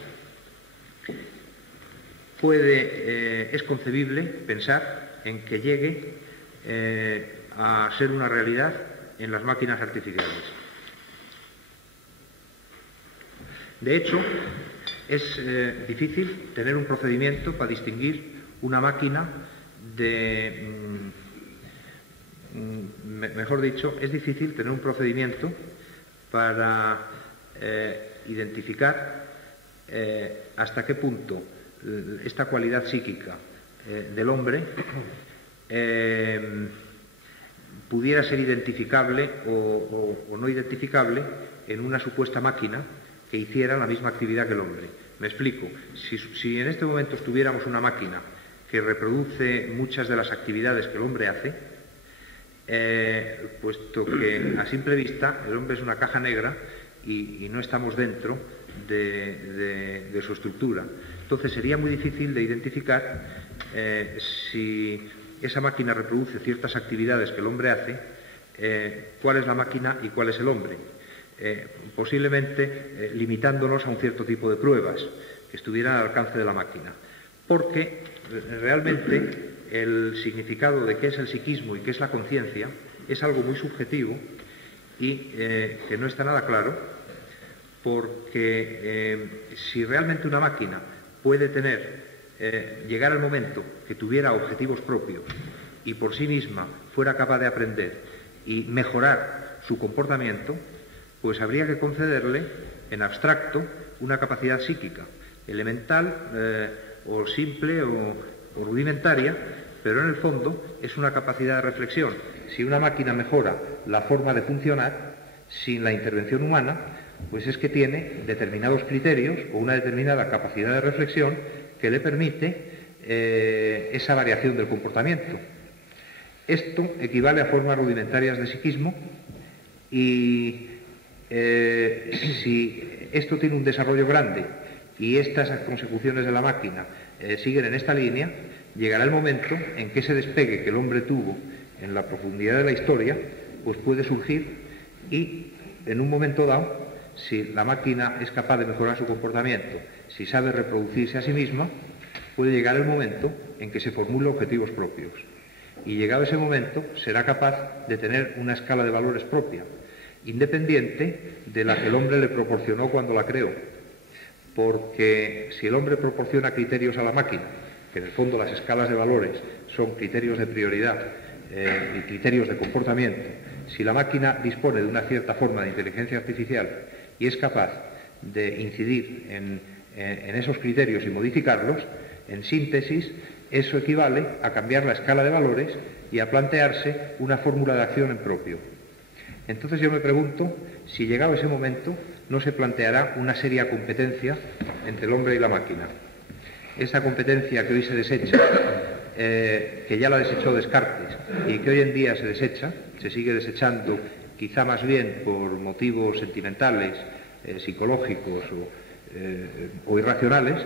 es concebible pensar en que llegue a ser una realidad en las máquinas artificiales. De hecho, es difícil tener un procedimiento para distinguir una máquina mejor dicho, es difícil tener un procedimiento para identificar hasta qué punto esta cualidad psíquica del hombre pudiera ser identificable o no identificable en una supuesta máquina que hiciera la misma actividad que el hombre. Me explico. Si en este momento tuviéramos una máquina que reproduce muchas de las actividades que el hombre hace, puesto que a simple vista el hombre es una caja negra y no estamos dentro de su estructura. Entonces sería muy difícil de identificar si esa máquina reproduce ciertas actividades que el hombre hace, cuál es la máquina y cuál es el hombre. Posiblemente limitándonos a un cierto tipo de pruebas que estuvieran al alcance de la máquina. Porque realmente el significado de qué es el psiquismo y qué es la conciencia es algo muy subjetivo y que no está nada claro, porque si realmente una máquina puede llegar al momento que tuviera objetivos propios y por sí misma fuera capaz de aprender y mejorar su comportamiento, pues habría que concederle en abstracto una capacidad psíquica, elemental o simple o rudimentaria, pero en el fondo es una capacidad de reflexión. Si una máquina mejora la forma de funcionar sin la intervención humana, pues es que tiene determinados criterios o una determinada capacidad de reflexión que le permite esa variación del comportamiento. Esto equivale a formas rudimentarias de psiquismo y si esto tiene un desarrollo grande y estas consecuciones de la máquina siguen en esta línea, llegará el momento en que ese despegue que el hombre tuvo en la profundidad de la historia, pues puede surgir y en un momento dado, si la máquina es capaz de mejorar su comportamiento, si sabe reproducirse a sí misma, puede llegar el momento en que se formule objetivos propios. Y llegado ese momento, será capaz de tener una escala de valores propia, independiente de la que el hombre le proporcionó cuando la creó. Porque si el hombre proporciona criterios a la máquina, que en el fondo las escalas de valores son criterios de prioridad y criterios de comportamiento, si la máquina dispone de una cierta forma de inteligencia artificial y es capaz de incidir en esos criterios y modificarlos, en síntesis, eso equivale a cambiar la escala de valores y a plantearse una fórmula de acción en propio. Entonces yo me pregunto si llegado ese momento no se planteará una seria competencia entre el hombre y la máquina. Esa competencia que hoy se desecha, que ya la desechó Descartes y que hoy en día se desecha, se sigue desechando quizá más bien por motivos sentimentales, psicológicos o irracionales,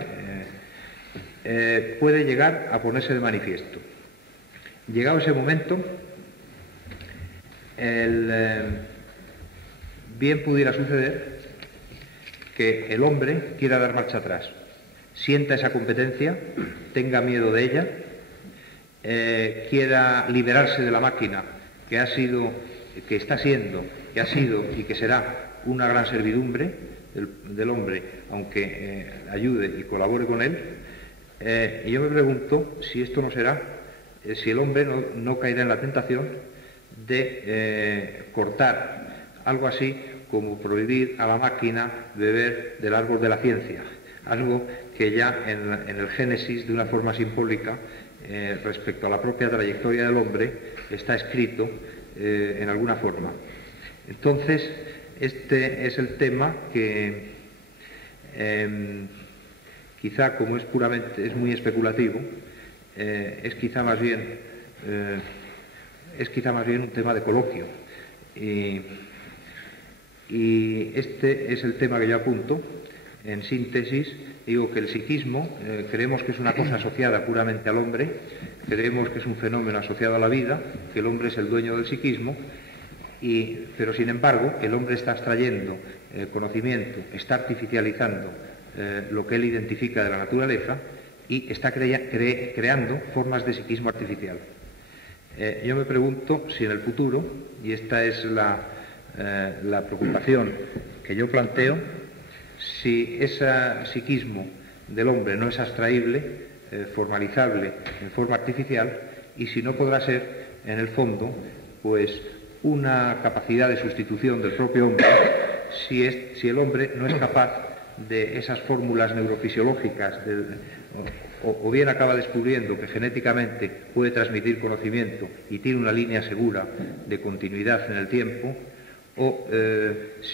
puede llegar a ponerse de manifiesto. Llegado ese momento, bien pudiera suceder que el hombre quiera dar marcha atrás, sienta esa competencia, tenga miedo de ella, quiera liberarse de la máquina que ha sido y que será una gran servidumbre del hombre, aunque ayude y colabore con él. Y yo me pregunto si esto no será, si el hombre no caerá en la tentación de cortar algo así como prohibir a la máquina beber del árbol de la ciencia, algo que ya en el Génesis, de una forma simbólica, respecto a la propia trayectoria del hombre, está escrito en alguna forma. Entonces, este es el tema que quizá, como es muy especulativo, es quizá más bien un tema de coloquio. Y este es el tema que yo apunto. En síntesis, digo que el psiquismo creemos que es una cosa asociada puramente al hombre, creemos que es un fenómeno asociado a la vida, que el hombre es el dueño del psiquismo, pero sin embargo el hombre está extrayendo conocimiento, está artificializando lo que él identifica de la naturaleza y está creando formas de psiquismo artificial. Yo me pregunto si en el futuro, y esta es la preocupación que yo planteo, si ese psiquismo del hombre no es abstraíble, formalizable en forma artificial, y si no podrá ser, en el fondo, pues una capacidad de sustitución del propio hombre, si el hombre no es capaz de esas fórmulas neurofisiológicas, o bien acaba descubriendo que genéticamente puede transmitir conocimiento y tiene una línea segura de continuidad en el tiempo, o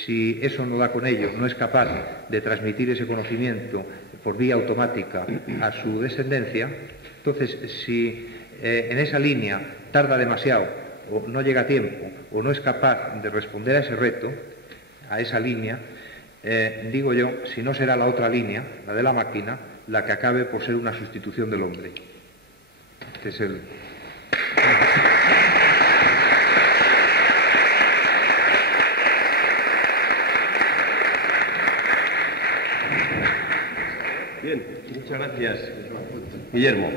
si eso no da con ello, no es capaz de transmitir ese conocimiento por vía automática a su descendencia. Entonces, si en esa línea tarda demasiado, o no llega a tiempo, o no es capaz de responder a ese reto, a esa línea, digo yo, si no será la otra línea, la de la máquina, la que acabe por ser una sustitución del hombre. Este es el... Bien, muchas gracias, Guillermo.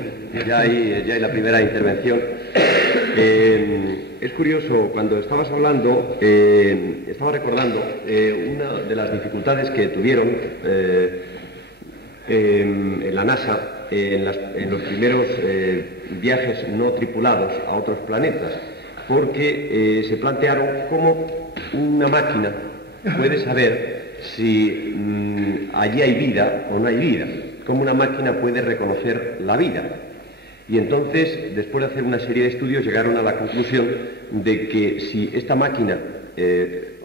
Ya hay la primera intervención. Es curioso, cuando estabas hablando, estaba recordando una de las dificultades que tuvieron en la NASA en los primeros viajes no tripulados a otros planetas, porque se plantearon cómo una máquina puede saber si allí hay vida o no hay vida, cómo una máquina puede reconocer la vida. Y entonces, después de hacer una serie de estudios, llegaron a la conclusión de que si esta máquina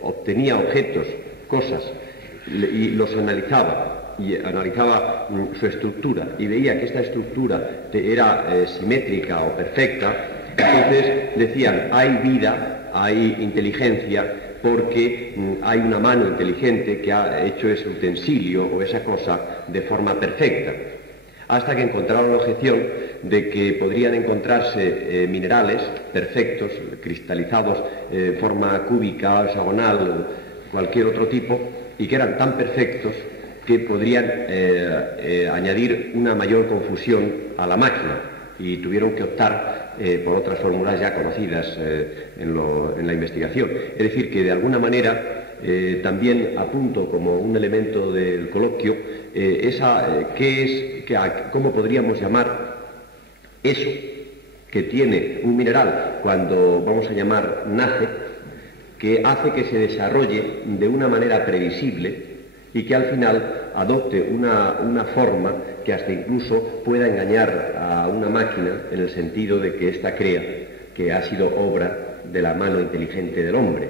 obtenía objetos, cosas, y los analizaba, y analizaba su estructura, y veía que esta estructura era simétrica o perfecta, entonces decían, hay vida, hay inteligencia, porque hay una mano inteligente que ha hecho ese utensilio o esa cosa de forma perfecta. Hasta que encontraron la objeción de que podrían encontrarse minerales perfectos, cristalizados, forma cúbica, hexagonal, cualquier otro tipo, y que eran tan perfectos que podrían añadir una mayor confusión a la máquina, y tuvieron que optar por otras fórmulas ya conocidas en la investigación. Es decir, que de alguna manera también apunto como un elemento del coloquio cómo podríamos llamar eso que tiene un mineral cuando, vamos a llamar, nace, que hace que se desarrolle de una manera previsible y que al final adopte una forma que hasta incluso pueda engañar a una máquina en el sentido de que ésta crea que ha sido obra de la mano inteligente del hombre.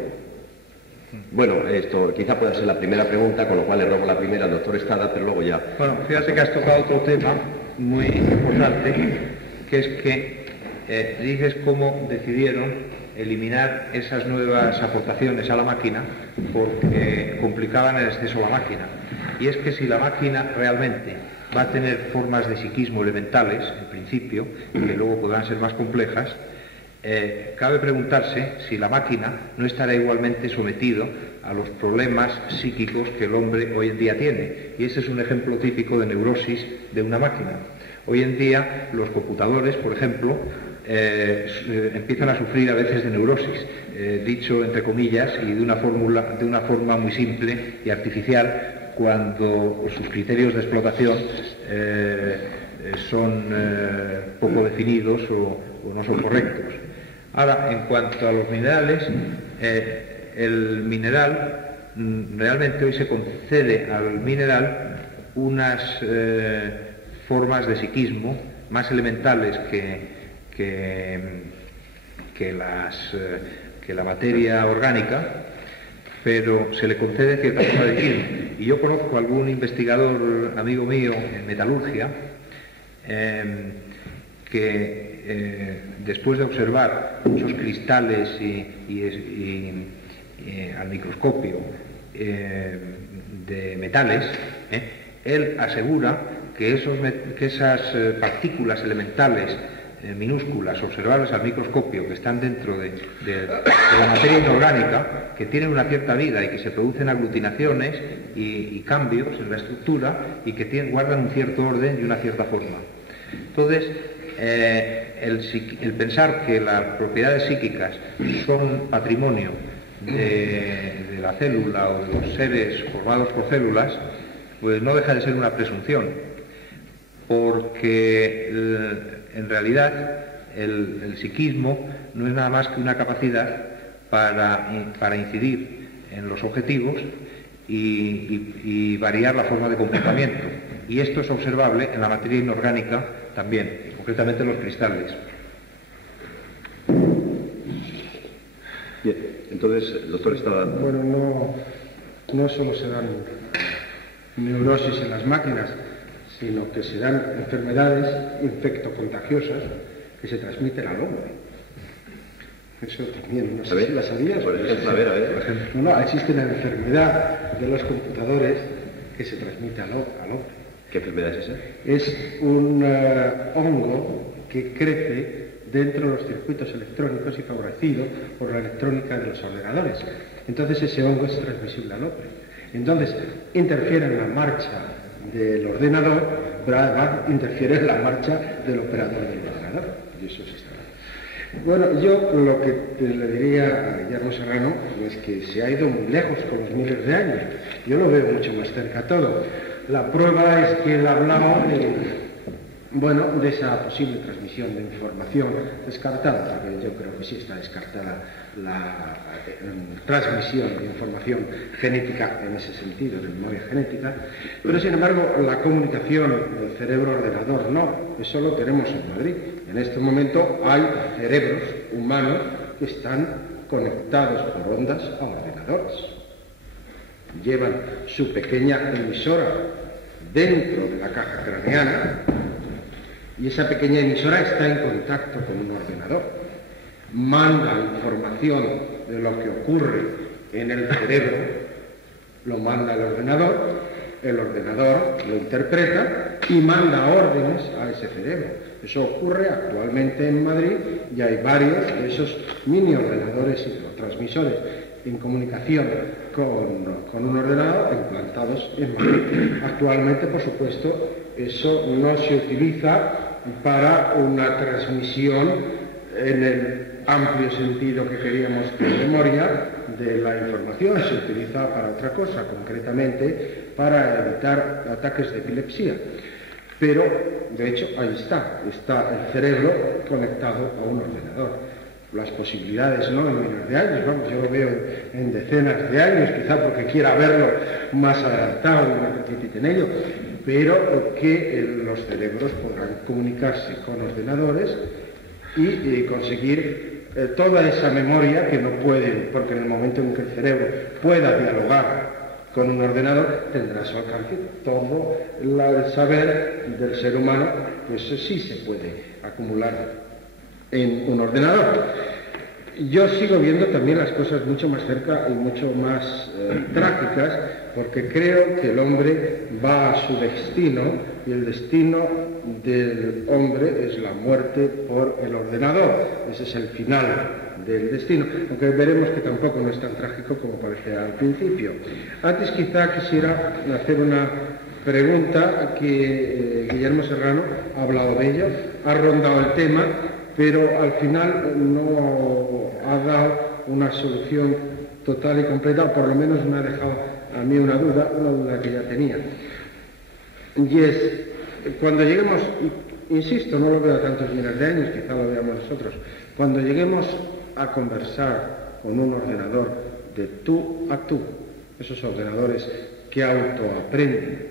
Bueno, esto quizá pueda ser la primera pregunta, con lo cual le robo la primera al doctor Estada, pero luego ya... Bueno, fíjate que has tocado otro tema muy importante, que es que dices cómo decidieron eliminar esas nuevas aportaciones a la máquina porque complicaban el exceso a la máquina. Y es que si la máquina realmente va a tener formas de psiquismo elementales, en principio, que luego podrán ser más complejas, cabe preguntarse si la máquina no estará igualmente sometido a los problemas psíquicos que el hombre hoy en día tiene. Y ese es un ejemplo típico de neurosis de una máquina. Hoy en día los computadores, por ejemplo, empiezan a sufrir a veces de neurosis, dicho entre comillas y de una forma muy simple y artificial, cuando sus criterios de explotación son poco definidos o no son correctos. Ahora, en cuanto a los minerales, el mineral, realmente hoy se concede al mineral unas formas de psiquismo más elementales que la materia orgánica, pero se le concede cierta forma de psiquismo. Y yo conozco a algún investigador amigo mío en metalurgia que después de observar muchos cristales y al microscopio de metales, él asegura que esas partículas elementales minúsculas observables al microscopio que están dentro de la materia inorgánica, que tienen una cierta vida y que se producen aglutinaciones y cambios en la estructura y que guardan un cierto orden y una cierta forma. Entonces, el pensar que las propiedades psíquicas son patrimonio de la célula o de los seres formados por células, pues no deja de ser una presunción, porque en realidad el psiquismo no es nada más que una capacidad para incidir en los objetivos y variar la forma de comportamiento. Y esto es observable en la materia inorgánica también, concretamente en los cristales. Bien, entonces el doctor estaba... Bueno, no solo se dan neurosis en las máquinas, sino que se dan enfermedades infectocontagiosas que se transmiten al hombre. Eso también, no sé si la sabías. Por ejemplo, a ver. No, existe la enfermedad de los computadores que se transmite al hombre. ¿Qué enfermedad es esa? Es un hongo que crece dentro de los circuitos electrónicos y favorecido por la electrónica de los ordenadores. Entonces ese hongo es transmisible al hombre. Entonces interfiere en la marcha del ordenador, pero además interfiere en la marcha del operador del ordenador. Y eso se está. Bueno, yo lo que le diría a Guillermo Serrano es que se ha ido muy lejos con los miles de años. Yo lo veo mucho más cerca todo. La prueba es que él hablaba de esa posible transmisión de información descartada, porque yo creo que sí está descartada la transmisión de información genética en ese sentido, de memoria genética, pero sin embargo la comunicación del cerebro-ordenador no, eso lo tenemos en Madrid. En este momento hay cerebros humanos que están conectados por ondas a ordenadores. Llevan su pequeña emisora dentro de la caja craneana y esa pequeña emisora está en contacto con un ordenador. Manda información de lo que ocurre en el cerebro, lo manda al ordenador, el ordenador lo interpreta y manda órdenes a ese cerebro. Eso ocurre actualmente en Madrid y hay varios de esos mini ordenadores y transmisores en comunicación con un ordenador implantados en Madrid. Actualmente, por supuesto, eso no se utiliza para una transmisión en el amplio sentido que queríamos de memoria de la información, se utiliza para otra cosa, concretamente para evitar ataques de epilepsia. Pero, de hecho, ahí está el cerebro conectado a un ordenador. Las posibilidades, no en miles de años, vamos, yo lo veo en decenas de años, quizá porque quiera verlo más adelantado y me precipite en ello, pero que los cerebros podrán comunicarse con ordenadores y conseguir toda esa memoria que no pueden, porque en el momento en que el cerebro pueda dialogar con un ordenador, tendrá a su alcance todo el saber del ser humano, pues sí se puede acumular en un ordenador. Yo sigo viendo también las cosas mucho más cerca y mucho más trágicas, porque creo que el hombre va a su destino y el destino del hombre es la muerte por el ordenador. Ese es el final del destino, aunque veremos que tampoco no es tan trágico como parecía al principio. Antes quizá quisiera hacer una pregunta que Guillermo Serrano ha hablado de ello, ha rondado el tema, pero al final no ha dado una solución total y completa, o por lo menos me ha dejado a mí una duda que ya tenía. Y es, cuando lleguemos, insisto, no lo veo a tantos miles de años, quizá lo veamos nosotros, cuando lleguemos a conversar con un ordenador de tú a tú, esos ordenadores que autoaprenden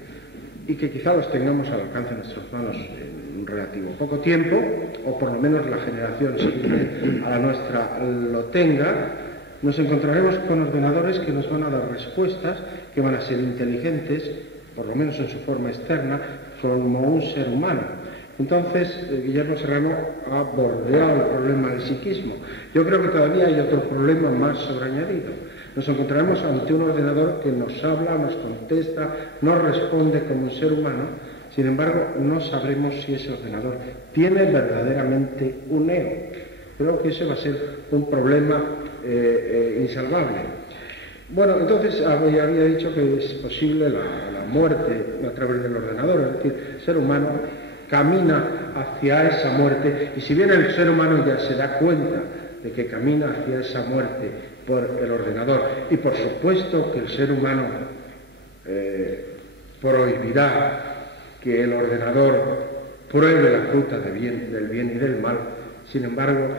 y que quizá los tengamos al alcance de nuestras manos en un relativo poco tiempo, o por lo menos la generación siguiente a la nuestra lo tenga, nos encontraremos con ordenadores que nos van a dar respuestas, que van a ser inteligentes, por lo menos en su forma externa, como un ser humano. Entonces, Guillermo Serrano ha bordeado el problema del psiquismo. Yo creo que todavía hay otro problema más sobreañadido. Nos encontraremos ante un ordenador que nos habla, nos contesta, nos responde como un ser humano. Sin embargo, no sabremos si ese ordenador tiene verdaderamente un ego. Creo que ese va a ser un problema insalvable. Bueno, entonces había dicho que es posible la muerte a través del ordenador, es decir, el ser humano camina hacia esa muerte, y si bien el ser humano ya se da cuenta de que camina hacia esa muerte por el ordenador, y por supuesto que el ser humano prohibirá que el ordenador pruebe la fruta del bien y del mal, sin embargo,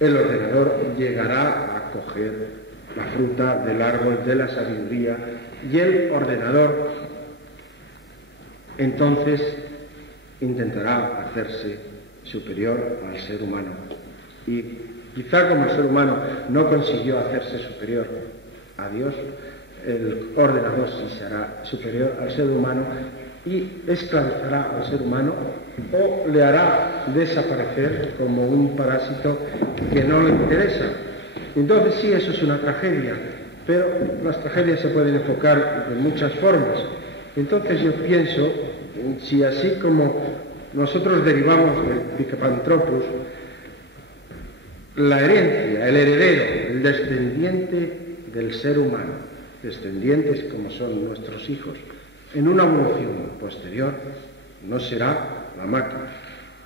el ordenador llegará a coger la fruta del árbol de la sabiduría, y el ordenador entonces intentará hacerse superior al ser humano. Y quizá como el ser humano no consiguió hacerse superior a Dios, el ordenador sí será superior al ser humano y esclavizará al ser humano o le hará desaparecer como un parásito que no le interesa. Entonces sí, eso es una tragedia, pero las tragedias se pueden enfocar de muchas formas. Entonces yo pienso, si así como nosotros derivamos del Pithecanthropus, la herencia, el heredero, el descendiente del ser humano, descendientes como son nuestros hijos, en una evolución posterior no será la máquina.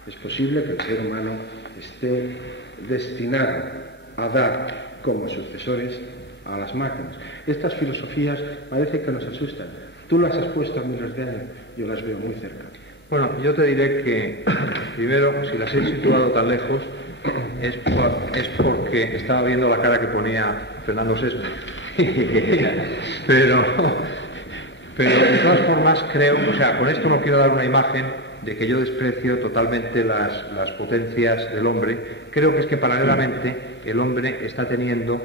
Es posible que el ser humano esté destinado a dar como sucesores a las máquinas. Estas filosofías parece que nos asustan. Tú las has puesto a miles de años, yo las veo muy cerca. Bueno, yo te diré que, primero, si las he situado tan lejos, es porque estaba viendo la cara que ponía Fernando Sesme. pero de todas formas creo, o sea, con esto no quiero dar una imagen de que yo desprecio totalmente las potencias del hombre. Creo que es que paralelamente el hombre está teniendo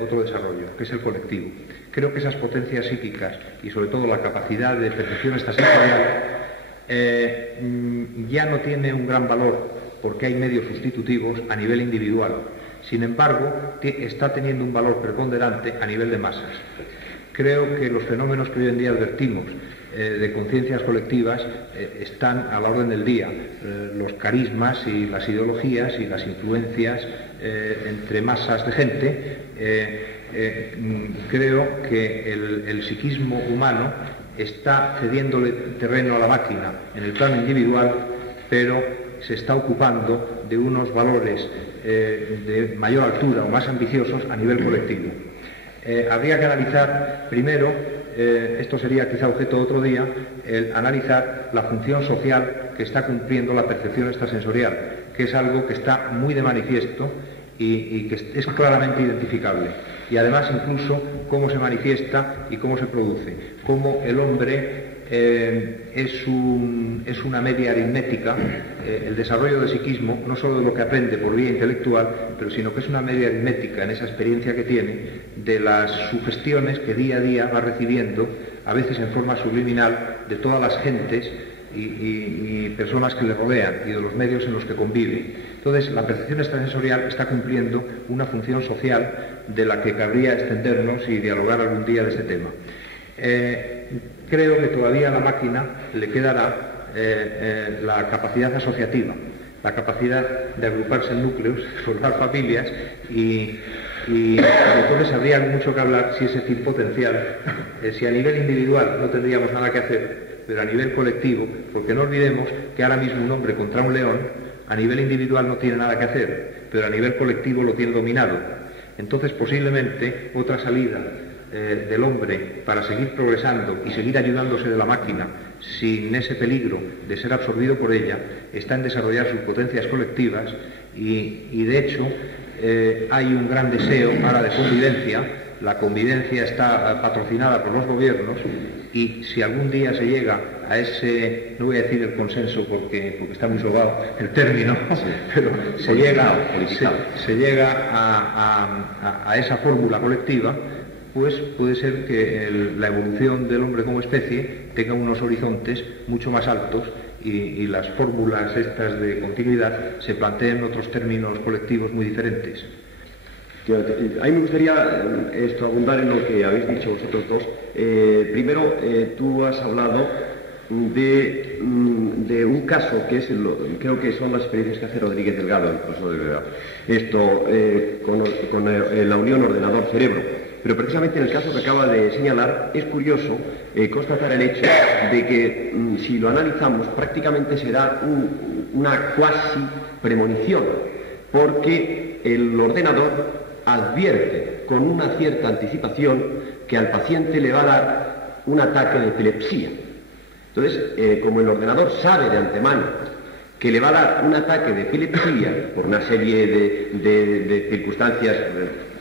otro desarrollo, que es el colectivo. Creo que esas potencias psíquicas y sobre todo la capacidad de percepción extrasensorial ya no tiene un gran valor porque hay medios sustitutivos a nivel individual. Sin embargo, está teniendo un valor preponderante a nivel de masas. Creo que los fenómenos que hoy en día advertimos de conciencias colectivas están a la orden del día. Los carismas y las ideologías y las influencias entre masas de gente, creo que el psiquismo humano está cediéndole terreno a la máquina en el plano individual, pero se está ocupando de unos valores de mayor altura o más ambiciosos a nivel colectivo. Habría que analizar primero, esto sería quizá objeto de otro día, el analizar la función social que está cumpliendo la percepción extrasensorial, que es algo que está muy de manifiesto y que es claramente identificable. Y además incluso cómo se manifiesta y cómo se produce, cómo el hombre es una media aritmética, el desarrollo del psiquismo, no solo de lo que aprende por vía intelectual, pero sino que es una media aritmética en esa experiencia que tiene de las sugestiones que día a día va recibiendo, a veces en forma subliminal, de todas las gentes y personas que le rodean y de los medios en los que convive. Entonces, la percepción extrasensorial está cumpliendo una función social de la que cabría extendernos y dialogar algún día de este tema. Creo que todavía a la máquina le quedará la capacidad asociativa, la capacidad de agruparse en núcleos, formar familias y entonces habría mucho que hablar si ese fin potencial, si a nivel individual no tendríamos nada que hacer, pero a nivel colectivo, porque no olvidemos que ahora mismo un hombre contra un león, a nivel individual no tiene nada que hacer, pero a nivel colectivo lo tiene dominado. Entonces posiblemente otra salida del hombre para seguir progresando y seguir ayudándose de la máquina sin ese peligro de ser absorbido por ella está en desarrollar sus potencias colectivas y de hecho hay un gran deseo ahora de convivencia. La convivencia está patrocinada por los gobiernos y si algún día se llega a ese, no voy a decir el consenso porque está muy sobado el término, sí, pero se llega a esa fórmula colectiva, pues puede ser que la evolución del hombre como especie tenga unos horizontes mucho más altos y las fórmulas estas de continuidad se planteen otros términos colectivos muy diferentes. A mí me gustaría abundar en lo que habéis dicho vosotros dos. Primero, tú has hablado de un caso que es, creo que son las experiencias que hace Rodríguez Delgado, el profesor de Delgado, con la unión ordenador-cerebro. Pero precisamente en el caso que acaba de señalar es curioso constatar el hecho de que si lo analizamos prácticamente se da una cuasi premonición, porque el ordenador advierte con una cierta anticipación que al paciente le va a dar un ataque de epilepsia. Entonces, como el ordenador sabe de antemano que le va a dar un ataque de epilepsia por una serie de circunstancias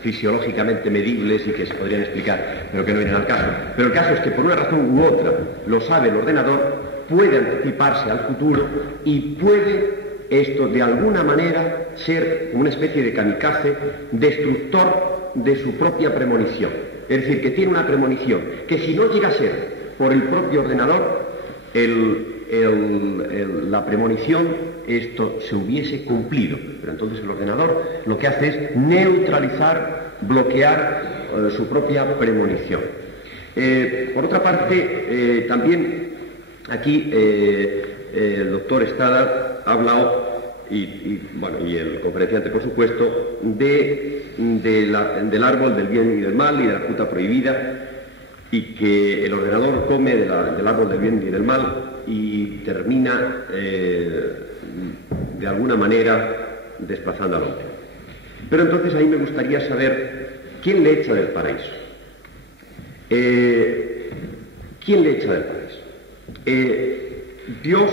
fisiológicamente medibles y que se podrían explicar, pero que no vienen al caso. Pero el caso es que por una razón u otra lo sabe el ordenador, puede anticiparse al futuro y puede esto de alguna manera ser una especie de kamikaze destructor de su propia premonición. Es decir, que tiene una premonición que si no llega a ser por el propio ordenador, la premonición, esto se hubiese cumplido. Pero entonces el ordenador lo que hace es neutralizar, bloquear su propia premonición. Por otra parte, también aquí el doctor Estada ha hablado, y el conferenciante por supuesto, del árbol del bien y del mal y de la fruta prohibida, y que el ordenador come del árbol del bien y del mal y termina de alguna manera desplazando al hombre. Pero entonces ahí me gustaría saber quién le echa del paraíso. ¿Quién le echa del paraíso? Dios,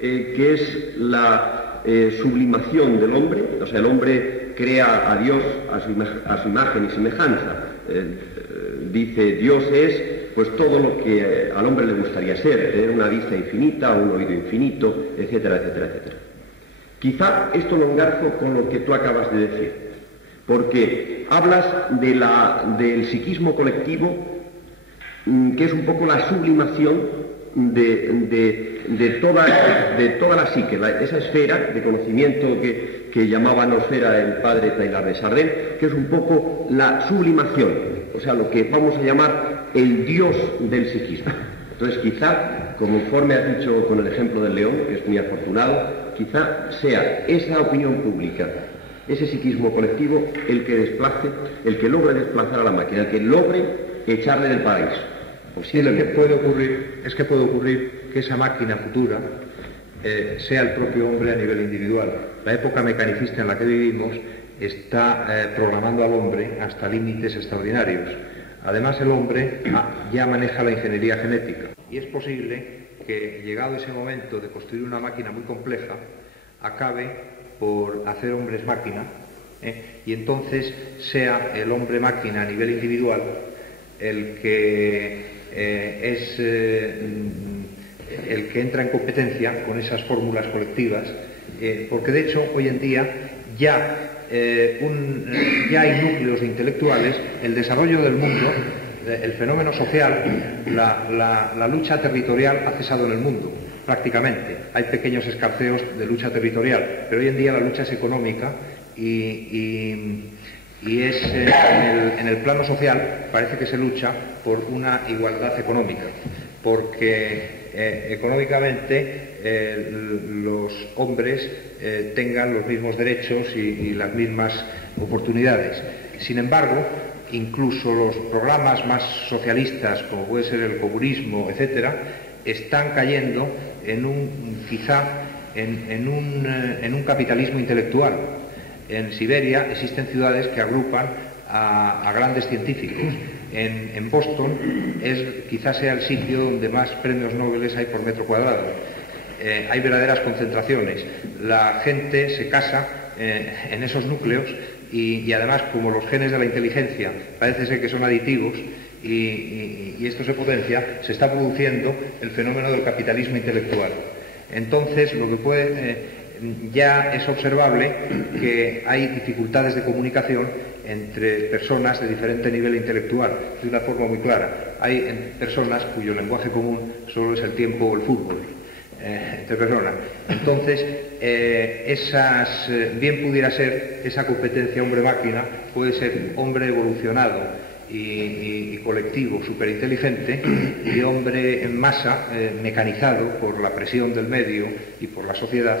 que es la sublimación del hombre, o sea, el hombre crea a Dios a su imagen y semejanza. Dice, Dios es pues todo lo que al hombre le gustaría ser, tener una vista infinita, un oído infinito, etcétera, etcétera, etcétera. Quizá esto lo engarzo con lo que tú acabas de decir, porque hablas del psiquismo colectivo, que es un poco la sublimación de toda la psique, esa esfera de conocimiento que llamaba nosfera el padre Taylor de Chardin, que es un poco la sublimación, o sea, lo que vamos a llamar el Dios del psiquismo. Entonces, quizá, conforme has dicho con el ejemplo del león, que es muy afortunado, quizá sea esa opinión pública, ese psiquismo colectivo, el que logre desplazar a la máquina, el que logre echarle del paraíso. Es que puede ocurrir que esa máquina futura sea el propio hombre a nivel individual. La época mecanicista en la que vivimos está programando al hombre hasta límites extraordinarios. Además, el hombre ya maneja la ingeniería genética y es posible que, llegado ese momento de construir una máquina muy compleja, acabe por hacer hombres máquina, y entonces sea el hombre máquina a nivel individual el que el que entra en competencia con esas fórmulas colectivas, porque de hecho hoy en día ya hay núcleos de intelectuales, el desarrollo del mundo, el fenómeno social, la lucha territorial ha cesado en el mundo, prácticamente. Hay pequeños escarceos de lucha territorial, pero hoy en día la lucha es económica y es en el plano social parece que se lucha por una igualdad económica, porque económicamente los hombres tengan los mismos derechos y las mismas oportunidades. Sin embargo, incluso los programas más socialistas, como puede ser el comunismo, etcétera, están cayendo quizá en un capitalismo intelectual. En Siberia existen ciudades que agrupan a grandes científicos. En Boston quizás sea el sitio donde más premios Nobel hay por metro cuadrado. Hay verdaderas concentraciones. La gente se casa en esos núcleos y además, como los genes de la inteligencia parece ser que son aditivos y esto se potencia, se está produciendo el fenómeno del capitalismo intelectual. Entonces, lo que ya es observable que hay dificultades de comunicación entre personas de diferente nivel intelectual, de una forma muy clara. Hay personas cuyo lenguaje común solo es el tiempo o el fútbol, entre personas. Entonces, bien pudiera ser esa competencia hombre-máquina, puede ser hombre evolucionado y colectivo superinteligente y hombre en masa mecanizado por la presión del medio y por la sociedad.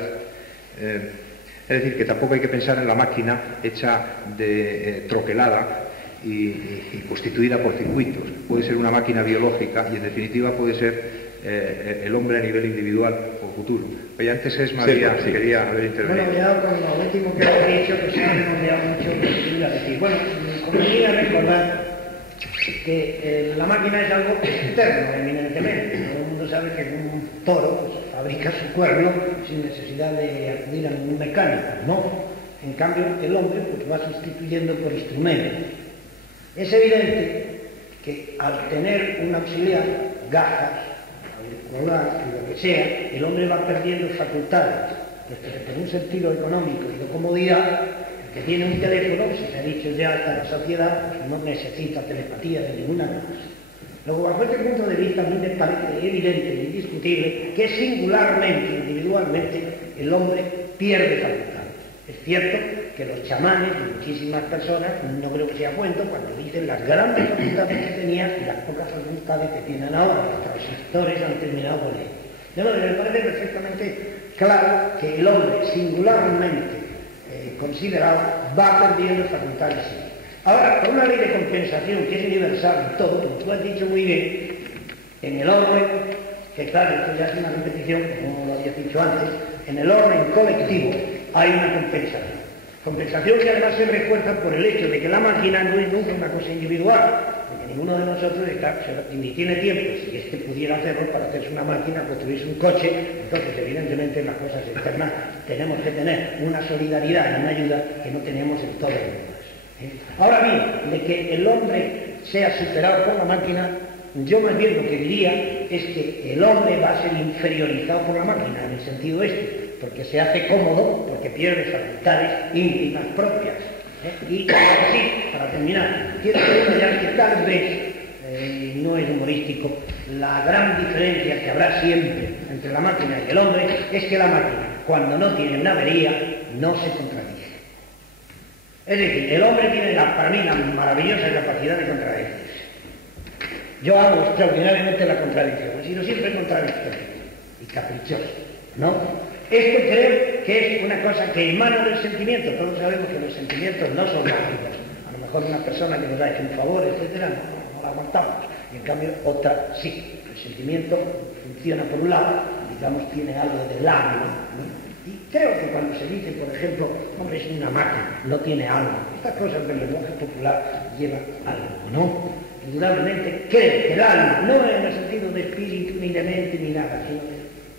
Es decir, que tampoco hay que pensar en la máquina hecha de troquelada y constituida por circuitos. Puede ser una máquina biológica y en definitiva puede ser el hombre a nivel individual o futuro. Oye, antes es María, sí. quería haber intervenido. Bueno, ya con lo último que has dicho, que se ha redondeado mucho, iba a decir. Bueno, convenía recordar que la máquina es algo externo, eminentemente. Todo el mundo sabe que un toro pues, fabrica su cuerno sin necesidad de acudir a un mecánico. No. En cambio, el hombre pues, va sustituyendo por instrumentos. Es evidente que al tener un auxiliar, gafas, auricular, lo que sea, el hombre va perdiendo facultades, puesto que por un sentido económico y de comodidad, el que tiene un teléfono, si se ha dicho ya hasta la sociedad, pues no necesita telepatía de ninguna clase. Luego, bajo este punto de vista, a mí me parece evidente e indiscutible que singularmente, individualmente, el hombre pierde facultades. Es cierto que los chamanes y muchísimas personas, no creo que sea cuento, cuando dicen las grandes facultades que tenían y las pocas facultades que tienen ahora, los transistores han terminado con ello. De modo que me parece perfectamente claro que el hombre singularmente considerado va perdiendo facultades. Ahora, con una ley de compensación que es universal en todo, como tú has dicho muy bien, en el orden, que claro, esto ya es una repetición, como lo habías dicho antes, en el orden colectivo hay una compensación. Compensación que además se refuerza por el hecho de que la máquina no es nunca una cosa individual, porque ninguno de nosotros ni tiene tiempo, si este pudiera hacerlo, para hacerse una máquina, construirse un coche. Entonces, evidentemente, en las cosas externas tenemos que tener una solidaridad y una ayuda que no tenemos en todos los demás. Ahora bien, de que el hombre sea superado por la máquina, yo más bien lo que diría es que el hombre va a ser inferiorizado por la máquina, en el sentido este, porque se hace cómodo, porque pierde facultades íntimas propias. Y así, para terminar, quiero subrayar que tal vez, no es humorístico, la gran diferencia que habrá siempre entre la máquina y el hombre es que la máquina, cuando no tiene una avería, no se contradice. Es decir, el hombre tiene, para mí, la maravillosa capacidad de contradecirse. Yo hago extraordinariamente la contradicción, he sido siempre contradictorio y caprichoso, ¿no? Esto creo que es una cosa que emana del sentimiento. Todos sabemos que los sentimientos no son mágicos. A lo mejor una persona que nos ha hecho un favor, etcétera, no la aguantamos. Y en cambio otra sí. El sentimiento funciona por un lado, digamos, tiene algo del ánimo, ¿no? Y creo que cuando se dice, por ejemplo, hombre, es una máquina, no tiene algo. Estas cosas del lenguaje popular llevan algo, ¿no? Indudablemente creo que el alma, no en el sentido de espíritu, ni de mente, ni nada, sino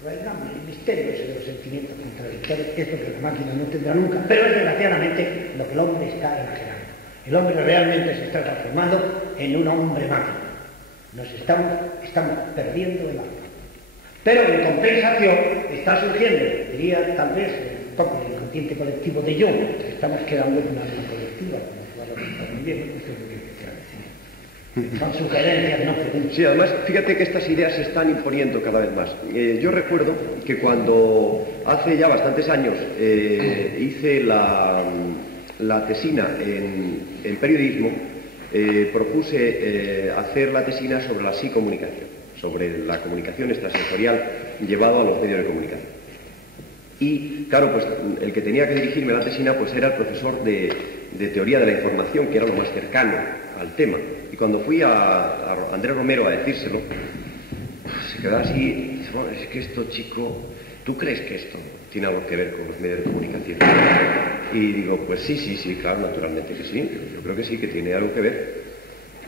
el misterio ese de los sentimientos contradictorios, es lo que la máquina no tendrá nunca, pero es desgraciadamente lo que el hombre está enajenando. El hombre realmente se está transformando en un hombre-máquina. Nos estamos perdiendo el alma. Pero en compensación está surgiendo, diría tal vez, un poco el inconsciente colectivo de Jung, estamos quedando en una alma colectiva, como tú lo dices muy bien, esto es lo que quiero decir. Son sugerencias, no preguntas. Sí, además, fíjate que estas ideas se están imponiendo cada vez más. Yo recuerdo que cuando hace ya bastantes años hice la tesina en periodismo, propuse hacer la tesina sobre la psicomunicación, sobre la comunicación extrasensorial llevado a los medios de comunicación. Y, claro, pues el que tenía que dirigirme la tesina pues era el profesor de teoría de la información, que era lo más cercano al tema. Y cuando fui a Andrés Romero a decírselo, se quedaba así, y dice, bueno, es que esto, chico, ¿tú crees que esto tiene algo que ver con los medios de comunicación? Y digo, pues sí, claro, naturalmente que sí, yo creo que sí, que tiene algo que ver.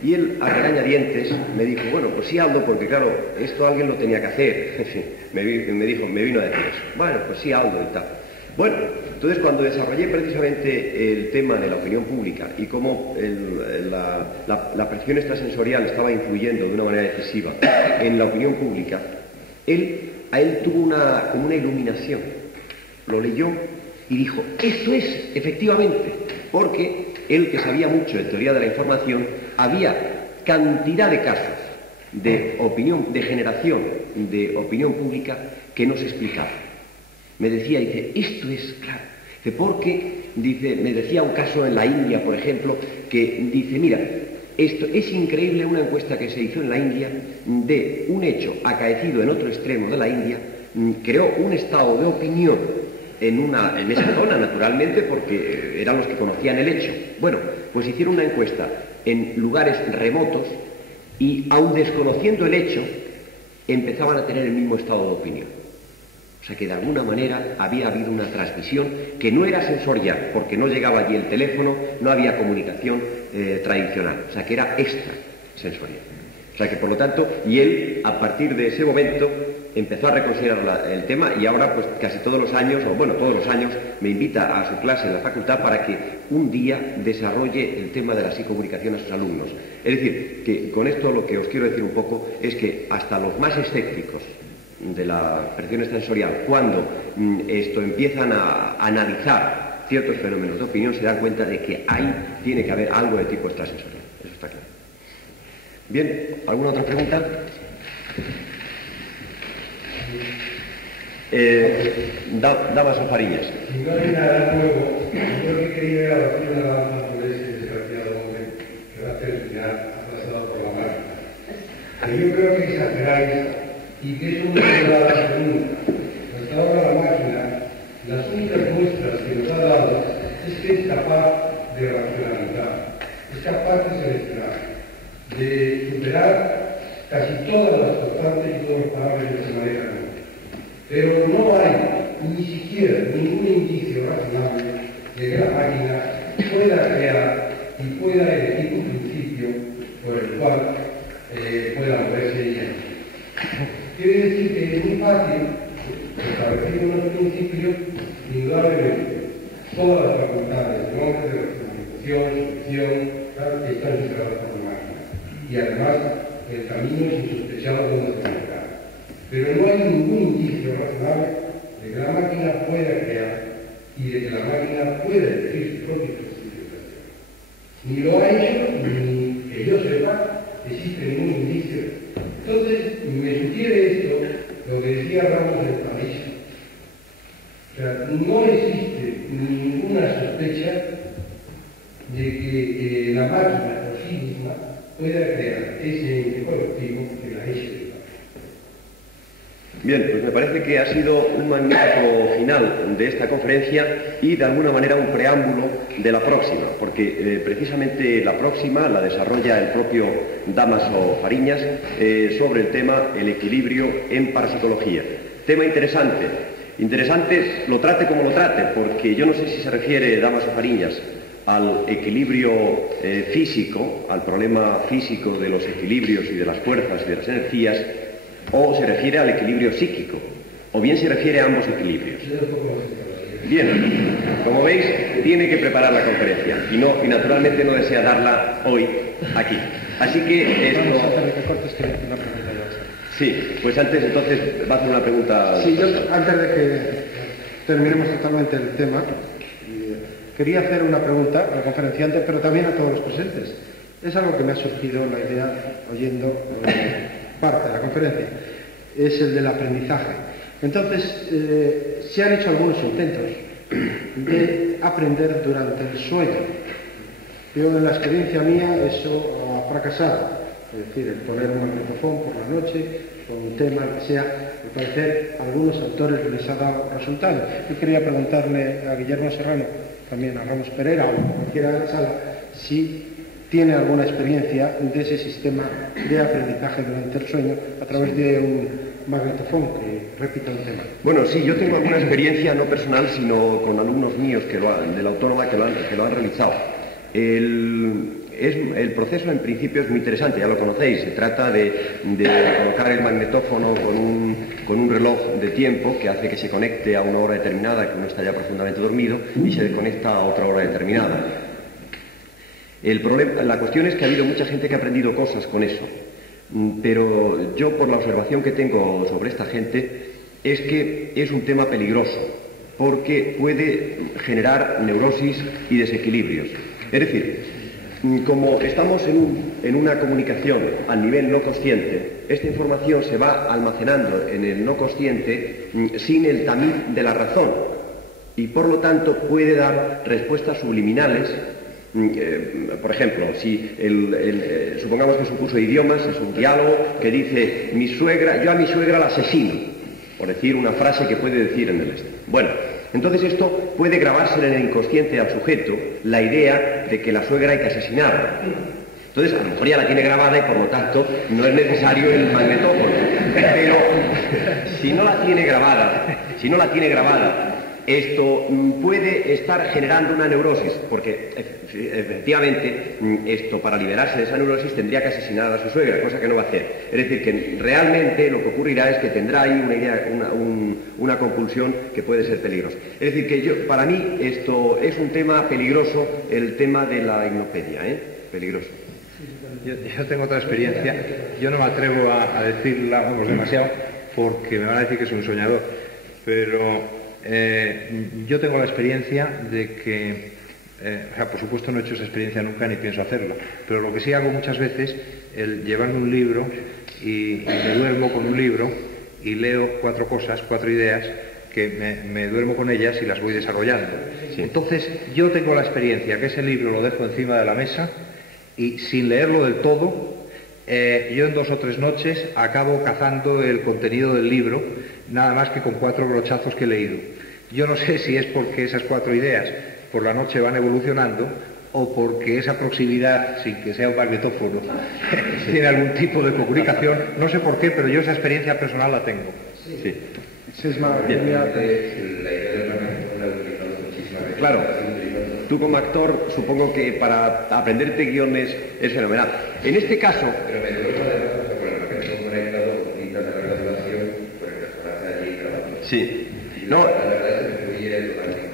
Y él, a regañadientes, me dijo, bueno, pues sí, Aldo, porque claro, esto alguien lo tenía que hacer. me vino a decir eso. Bueno, pues sí, Aldo y tal. Bueno, entonces cuando desarrollé precisamente el tema de la opinión pública y cómo la presión extrasensorial estaba influyendo de una manera decisiva en la opinión pública, a él tuvo como una iluminación. Lo leyó y dijo, esto es, efectivamente, porque él, que sabía mucho de teoría de la información, había cantidad de casos de generación de opinión pública que no se explicaba. me decía, dice, esto es claro, dice, porque, dice, me decía un caso en la India, por ejemplo, que dice, mira, esto es increíble, una encuesta que se hizo en la India de un hecho acaecido en otro extremo de la India, creó un estado de opinión en esa zona, naturalmente, porque eran los que conocían el hecho. Bueno, pues hicieron una encuesta en lugares remotos y, aun desconociendo el hecho, empezaban a tener el mismo estado de opinión. O sea que de alguna manera había habido una transmisión que no era sensorial, porque no llegaba allí el teléfono, no había comunicación tradicional, o sea que era extrasensorial. O sea que por lo tanto, y él a partir de ese momento empezó a reconsiderar el tema y ahora pues casi todos los años, o bueno, todos los años me invita a su clase en la facultad para que un día desarrolle el tema de la psicocomunicación a sus alumnos. Es decir, que con esto lo que os quiero decir un poco es que hasta los más escépticos de la percepción extrasensorial, cuando esto empiezan a analizar ciertos fenómenos de opinión, se dan cuenta de que ahí tiene que haber algo de tipo extrasensorial. Eso está claro. Bien, ¿alguna otra pregunta? Damaso Fariñas. Si no hay nada nuevo, yo lo que quería era la opinión de la dama sobre ese desgraciado hombre que va a terminar aplastado por la máquina. Yo creo que exageráis y que es una verdad única. Hasta ahora la máquina, las únicas muestras que nos ha dado es que es capaz de racionalizar, es capaz de seleccionar, de superar casi todas las constantes y todos los parámetros que se manejan. Pero no hay ni siquiera ningún indicio razonable de que la máquina pueda crear y pueda elegir un principio por el cual pueda moverse ella. Quiere decir que es muy fácil establecer unos principios, indudablemente, todas las facultades, nombres de comunicación, selección, que están integradas por la máquina. Y además, el camino es insospechado de donde se encuentra. Pero no hay ningún indicio razonable de que la máquina pueda crear y de que la máquina pueda elegir su propia clasificación. Ni lo ha hecho, ni que yo sepa, existe ningún indicio. Entonces, me sugiere esto, lo que decía Ramos del París. O sea, no existe ninguna sospecha de que la máquina por sí misma pueda crear ese ente colectivo que la eche. Bien, pues me parece que ha sido un magnífico final de esta conferencia y de alguna manera un preámbulo de la próxima, porque precisamente la próxima la desarrolla el propio Damaso Fariñas sobre el tema el equilibrio en parapsicología. Tema interesante. Interesante, lo trate como lo trate, porque yo no sé si se refiere Damaso Fariñas al equilibrio físico, al problema físico de los equilibrios y de las fuerzas y de las energías, o se refiere al equilibrio psíquico, o bien se refiere a ambos equilibrios. Bien, como veis, tiene que preparar la conferencia y naturalmente no desea darla hoy aquí. Así que esto... Sí, pues antes entonces va a hacer una pregunta... Sí, yo antes de que terminemos totalmente el tema, quería hacer una pregunta al conferenciante, pero también a todos los presentes. Es algo que me ha surgido la idea oyendo parte de la conferencia. Es el del aprendizaje. Entonces, se han hecho algunos intentos de aprender durante el sueño. Yo, en la experiencia mía, eso ha fracasado. Es decir, el poner un magnetofón por la noche, con un tema que sea, al parecer, a algunos autores les ha dado resultados. Yo quería preguntarle a Guillermo Serrano, también a Ramos Pereira o a cualquiera de la sala, si tiene alguna experiencia de ese sistema de aprendizaje durante el sueño a través de un magnetofón que repita un tema. Bueno, sí, yo tengo alguna experiencia, no personal, sino con alumnos míos de la Autónoma que lo han realizado. El proceso en principio es muy interesante, ya lo conocéis. Se trata de colocar el magnetófono con un reloj de tiempo que hace que se conecte a una hora determinada, que uno está ya profundamente dormido, y se desconecta a otra hora determinada. La cuestión es que ha habido mucha gente que ha aprendido cosas con eso, pero yo, por la observación que tengo sobre esta gente, es que es un tema peligroso, porque puede generar neurosis y desequilibrios. Es decir, Como estamos en una comunicación a nivel no consciente, esta información se va almacenando en el no consciente sin el tamiz de la razón y por lo tanto puede dar respuestas subliminales. Por ejemplo, si supongamos que es un curso de idiomas, es un diálogo que dice yo a mi suegra la asesino, por decir una frase que puede decir en el este. Bueno, entonces esto puede grabarse en el inconsciente al sujeto la idea de que la suegra hay que asesinarla. Entonces, a lo mejor ya la tiene grabada y por lo tanto no es necesario el magnetófono. Pero si no la tiene grabada, esto puede estar generando una neurosis, porque efectivamente esto para liberarse de esa neurosis tendría que asesinar a su suegra, cosa que no va a hacer. Es decir, que realmente lo que ocurrirá es que tendrá ahí una idea, una compulsión que puede ser peligrosa. Es decir, que para mí esto es un tema peligroso, el tema de la hipnopedia, peligroso. Yo tengo otra experiencia, yo no me atrevo a decirla, demasiado, porque me van a decir que soy un soñador, pero yo tengo la experiencia de que, por supuesto no he hecho esa experiencia nunca ni pienso hacerla, pero lo que sí hago muchas veces es llevarme un libro y me duermo con un libro y leo 4 cosas, 4 ideas, que me duermo con ellas y las voy desarrollando. Sí. Entonces yo tengo la experiencia que ese libro lo dejo encima de la mesa y sin leerlo del todo, yo en 2 o 3 noches acabo cazando el contenido del libro, nada más que con 4 brochazos que he leído. Yo no sé si es porque esas 4 ideas por la noche van evolucionando o porque esa proximidad, sin que sea un magnetófono, tiene algún tipo de comunicación. No sé por qué, pero yo esa experiencia personal la tengo. Sí. Claro, tú como actor supongo que para aprenderte guiones es fenomenal. En este caso... Pero me duele además con el magnetófono conectado, con cintas de recapitulación, pues el personaje allí grabando. Sí. No, la verdad es que me fluye totalmente.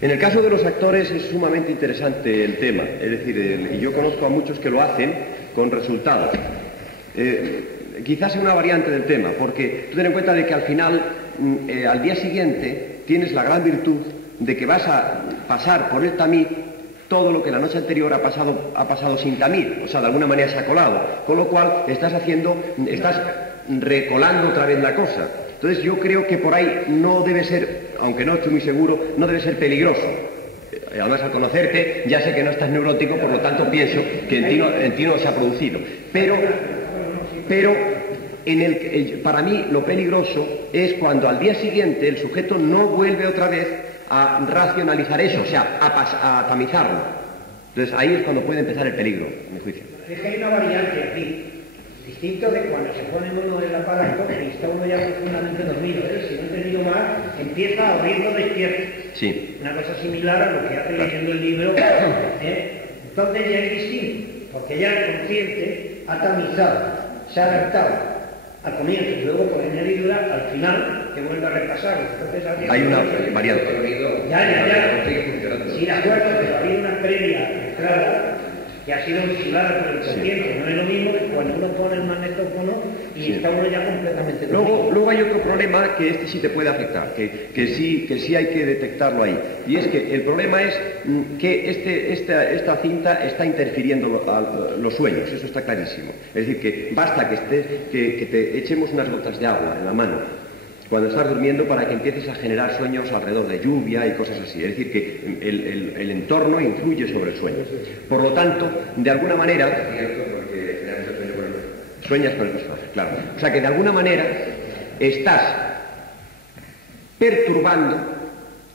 en el caso de los actores es sumamente interesante el tema. Es decir, y yo conozco a muchos que lo hacen con resultados. Quizás sea una variante del tema, porque tú ten en cuenta de que al final, al día siguiente, tienes la gran virtud de que vas a pasar por el tamiz todo lo que la noche anterior ha pasado sin tamiz, o sea, de alguna manera se ha colado, con lo cual estás recolando otra vez la cosa. Entonces yo creo que por ahí no debe ser, aunque no estoy muy seguro, no debe ser peligroso. Además, al conocerte, ya sé que no estás neurótico, por lo tanto pienso que en ti no se ha producido. Pero para mí lo peligroso es cuando al día siguiente el sujeto no vuelve otra vez a racionalizar eso, o sea, a tamizarlo. Entonces ahí es cuando puede empezar el peligro, a mi juicio. Es que hay una variante aquí, distinto de cuando se pone uno el aparato y está uno ya profundamente dormido, si no he entendido mal, empieza a oírlo despierto. Sí. Una cosa similar a lo que hace leyendo el libro. Entonces ya es distinto, porque ya el consciente ha tamizado, se ha adaptado al comienzo y luego por añadidura al final que vuelve a repasar. Entonces, hay una variante. Ya. Sí, de acuerdo, pero había una previa entrada que ha sido vigilada por el consciente. Sí. No es lo mismo que cuando uno pone el magnetófono y está uno ya completamente dormido. Luego hay otro problema que este sí te puede afectar, que sí hay que detectarlo ahí. Y es que el problema es que esta cinta está interfiriendo los sueños, eso está clarísimo. Es decir, que basta que te echemos unas gotas de agua en la mano cuando estás durmiendo para que empieces a generar sueños alrededor de lluvia y cosas así. Es decir, que el entorno influye sobre el sueño. Por lo tanto, de alguna manera... Sueñas con el personaje, claro. O sea que de alguna manera estás perturbando,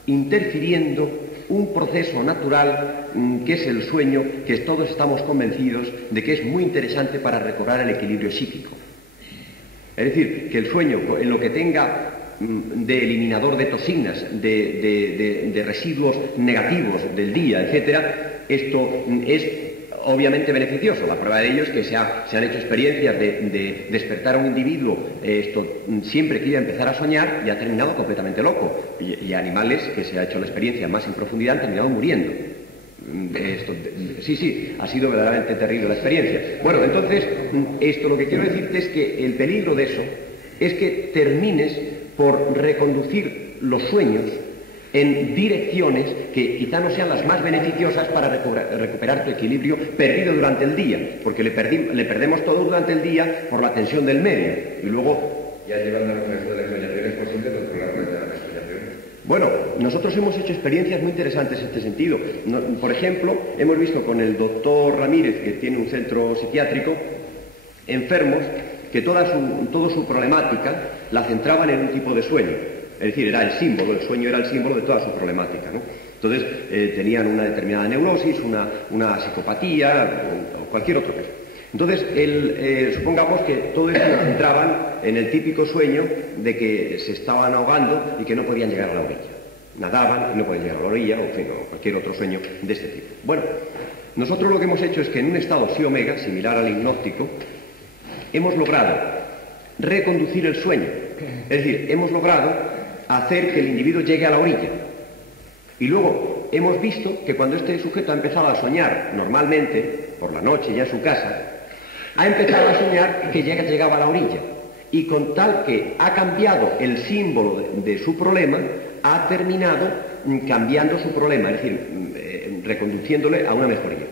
interfiriendo un proceso natural que es el sueño, que todos estamos convencidos de que es muy interesante para recobrar el equilibrio psíquico. Es decir, que el sueño, en lo que tenga de eliminador de toxinas, de residuos negativos del día, etcétera, esto es obviamente beneficioso. La prueba de ello es que se han hecho experiencias de despertar a un individuo siempre que iba a empezar a soñar y ha terminado completamente loco. Y animales que se ha hecho la experiencia más en profundidad han terminado muriendo. Sí, ha sido verdaderamente terrible la experiencia. Bueno, entonces, lo que quiero decirte es que el peligro de eso es que termines por reconducir los sueños en direcciones que quizá no sean las más beneficiosas para recuperar tu equilibrio perdido durante el día, porque le perdemos todo durante el día por la tensión del medio, y luego... Ya llevando al comienzo de la ensoñación es posible controlar la ensoñación. Bueno, nosotros hemos hecho experiencias muy interesantes en este sentido. Por ejemplo, hemos visto con el doctor Ramírez, que tiene un centro psiquiátrico, enfermos que toda su problemática la centraban en un tipo de sueño. Es decir, era el símbolo, el sueño era el símbolo de toda su problemática, ¿no? Entonces, tenían una determinada neurosis, una psicopatía o cualquier otro caso. Entonces, supongamos que todo esto lo centraban en el típico sueño de que se estaban ahogando y que no podían llegar a la orilla. Nadaban y no podían llegar a la orilla, o en fin, o cualquier otro sueño de este tipo. Bueno, nosotros lo que hemos hecho es que en un estado psi-omega, similar al hipnóptico, hemos logrado reconducir el sueño. Es decir, hemos logrado hacer que el individuo llegue a la orilla. Y luego hemos visto que cuando este sujeto ha empezado a soñar normalmente, por la noche ya en su casa, ha empezado a soñar que llegaba a la orilla. Y con tal que ha cambiado el símbolo de su problema, ha terminado cambiando su problema, es decir, reconduciéndole a una mejoría.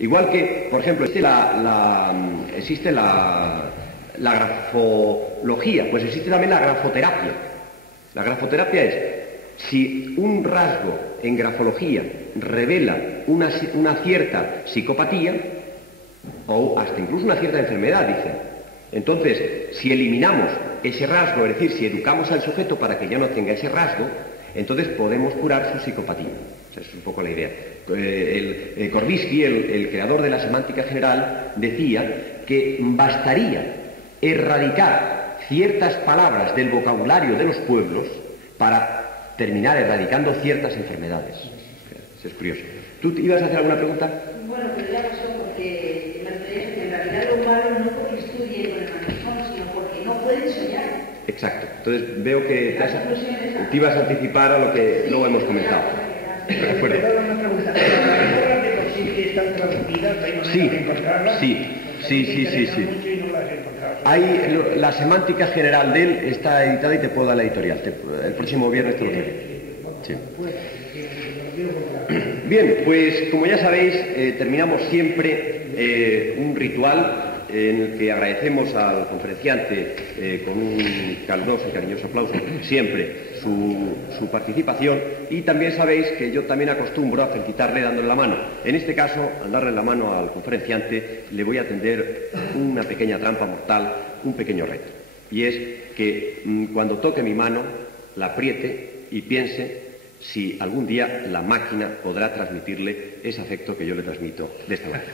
Igual que, por ejemplo, existe la grafología, pues existe también la grafoterapia. La grafoterapia es, si un rasgo en grafología revela una cierta psicopatía, o hasta incluso una cierta enfermedad, dicen, entonces, si eliminamos ese rasgo, es decir, si educamos al sujeto para que ya no tenga ese rasgo, entonces podemos curar su psicopatía. Esa es un poco la idea. Korbisky, el creador de la semántica general, decía que bastaría erradicar ciertas palabras del vocabulario de los pueblos para terminar erradicando ciertas enfermedades. Eso es curioso. ¿Tú ibas a hacer alguna pregunta? Bueno, pero ya pasó porque en realidad lo malo no porque estudie con el magnetón, sino porque no pueden soñar. Exacto. Entonces veo que te ibas a anticipar a lo que luego hemos comentado. De acuerdo. Una pregunta. ¿Las palabras de por sí que están traducidas? ¿Hay manera de encontrarlas? Sí. La semántica general de él está editada y te puedo dar la editorial. El próximo viernes te lo traigo. Sí. Bien, pues como ya sabéis, terminamos siempre un ritual en el que agradecemos al conferenciante con un caluroso y cariñoso aplauso siempre su participación, y también sabéis que yo también acostumbro a felicitarle dándole la mano. En este caso, al darle la mano al conferenciante, le voy a tender una pequeña trampa mortal, un pequeño reto, y es que cuando toque mi mano, la apriete y piense si algún día la máquina podrá transmitirle ese afecto que yo le transmito de esta manera.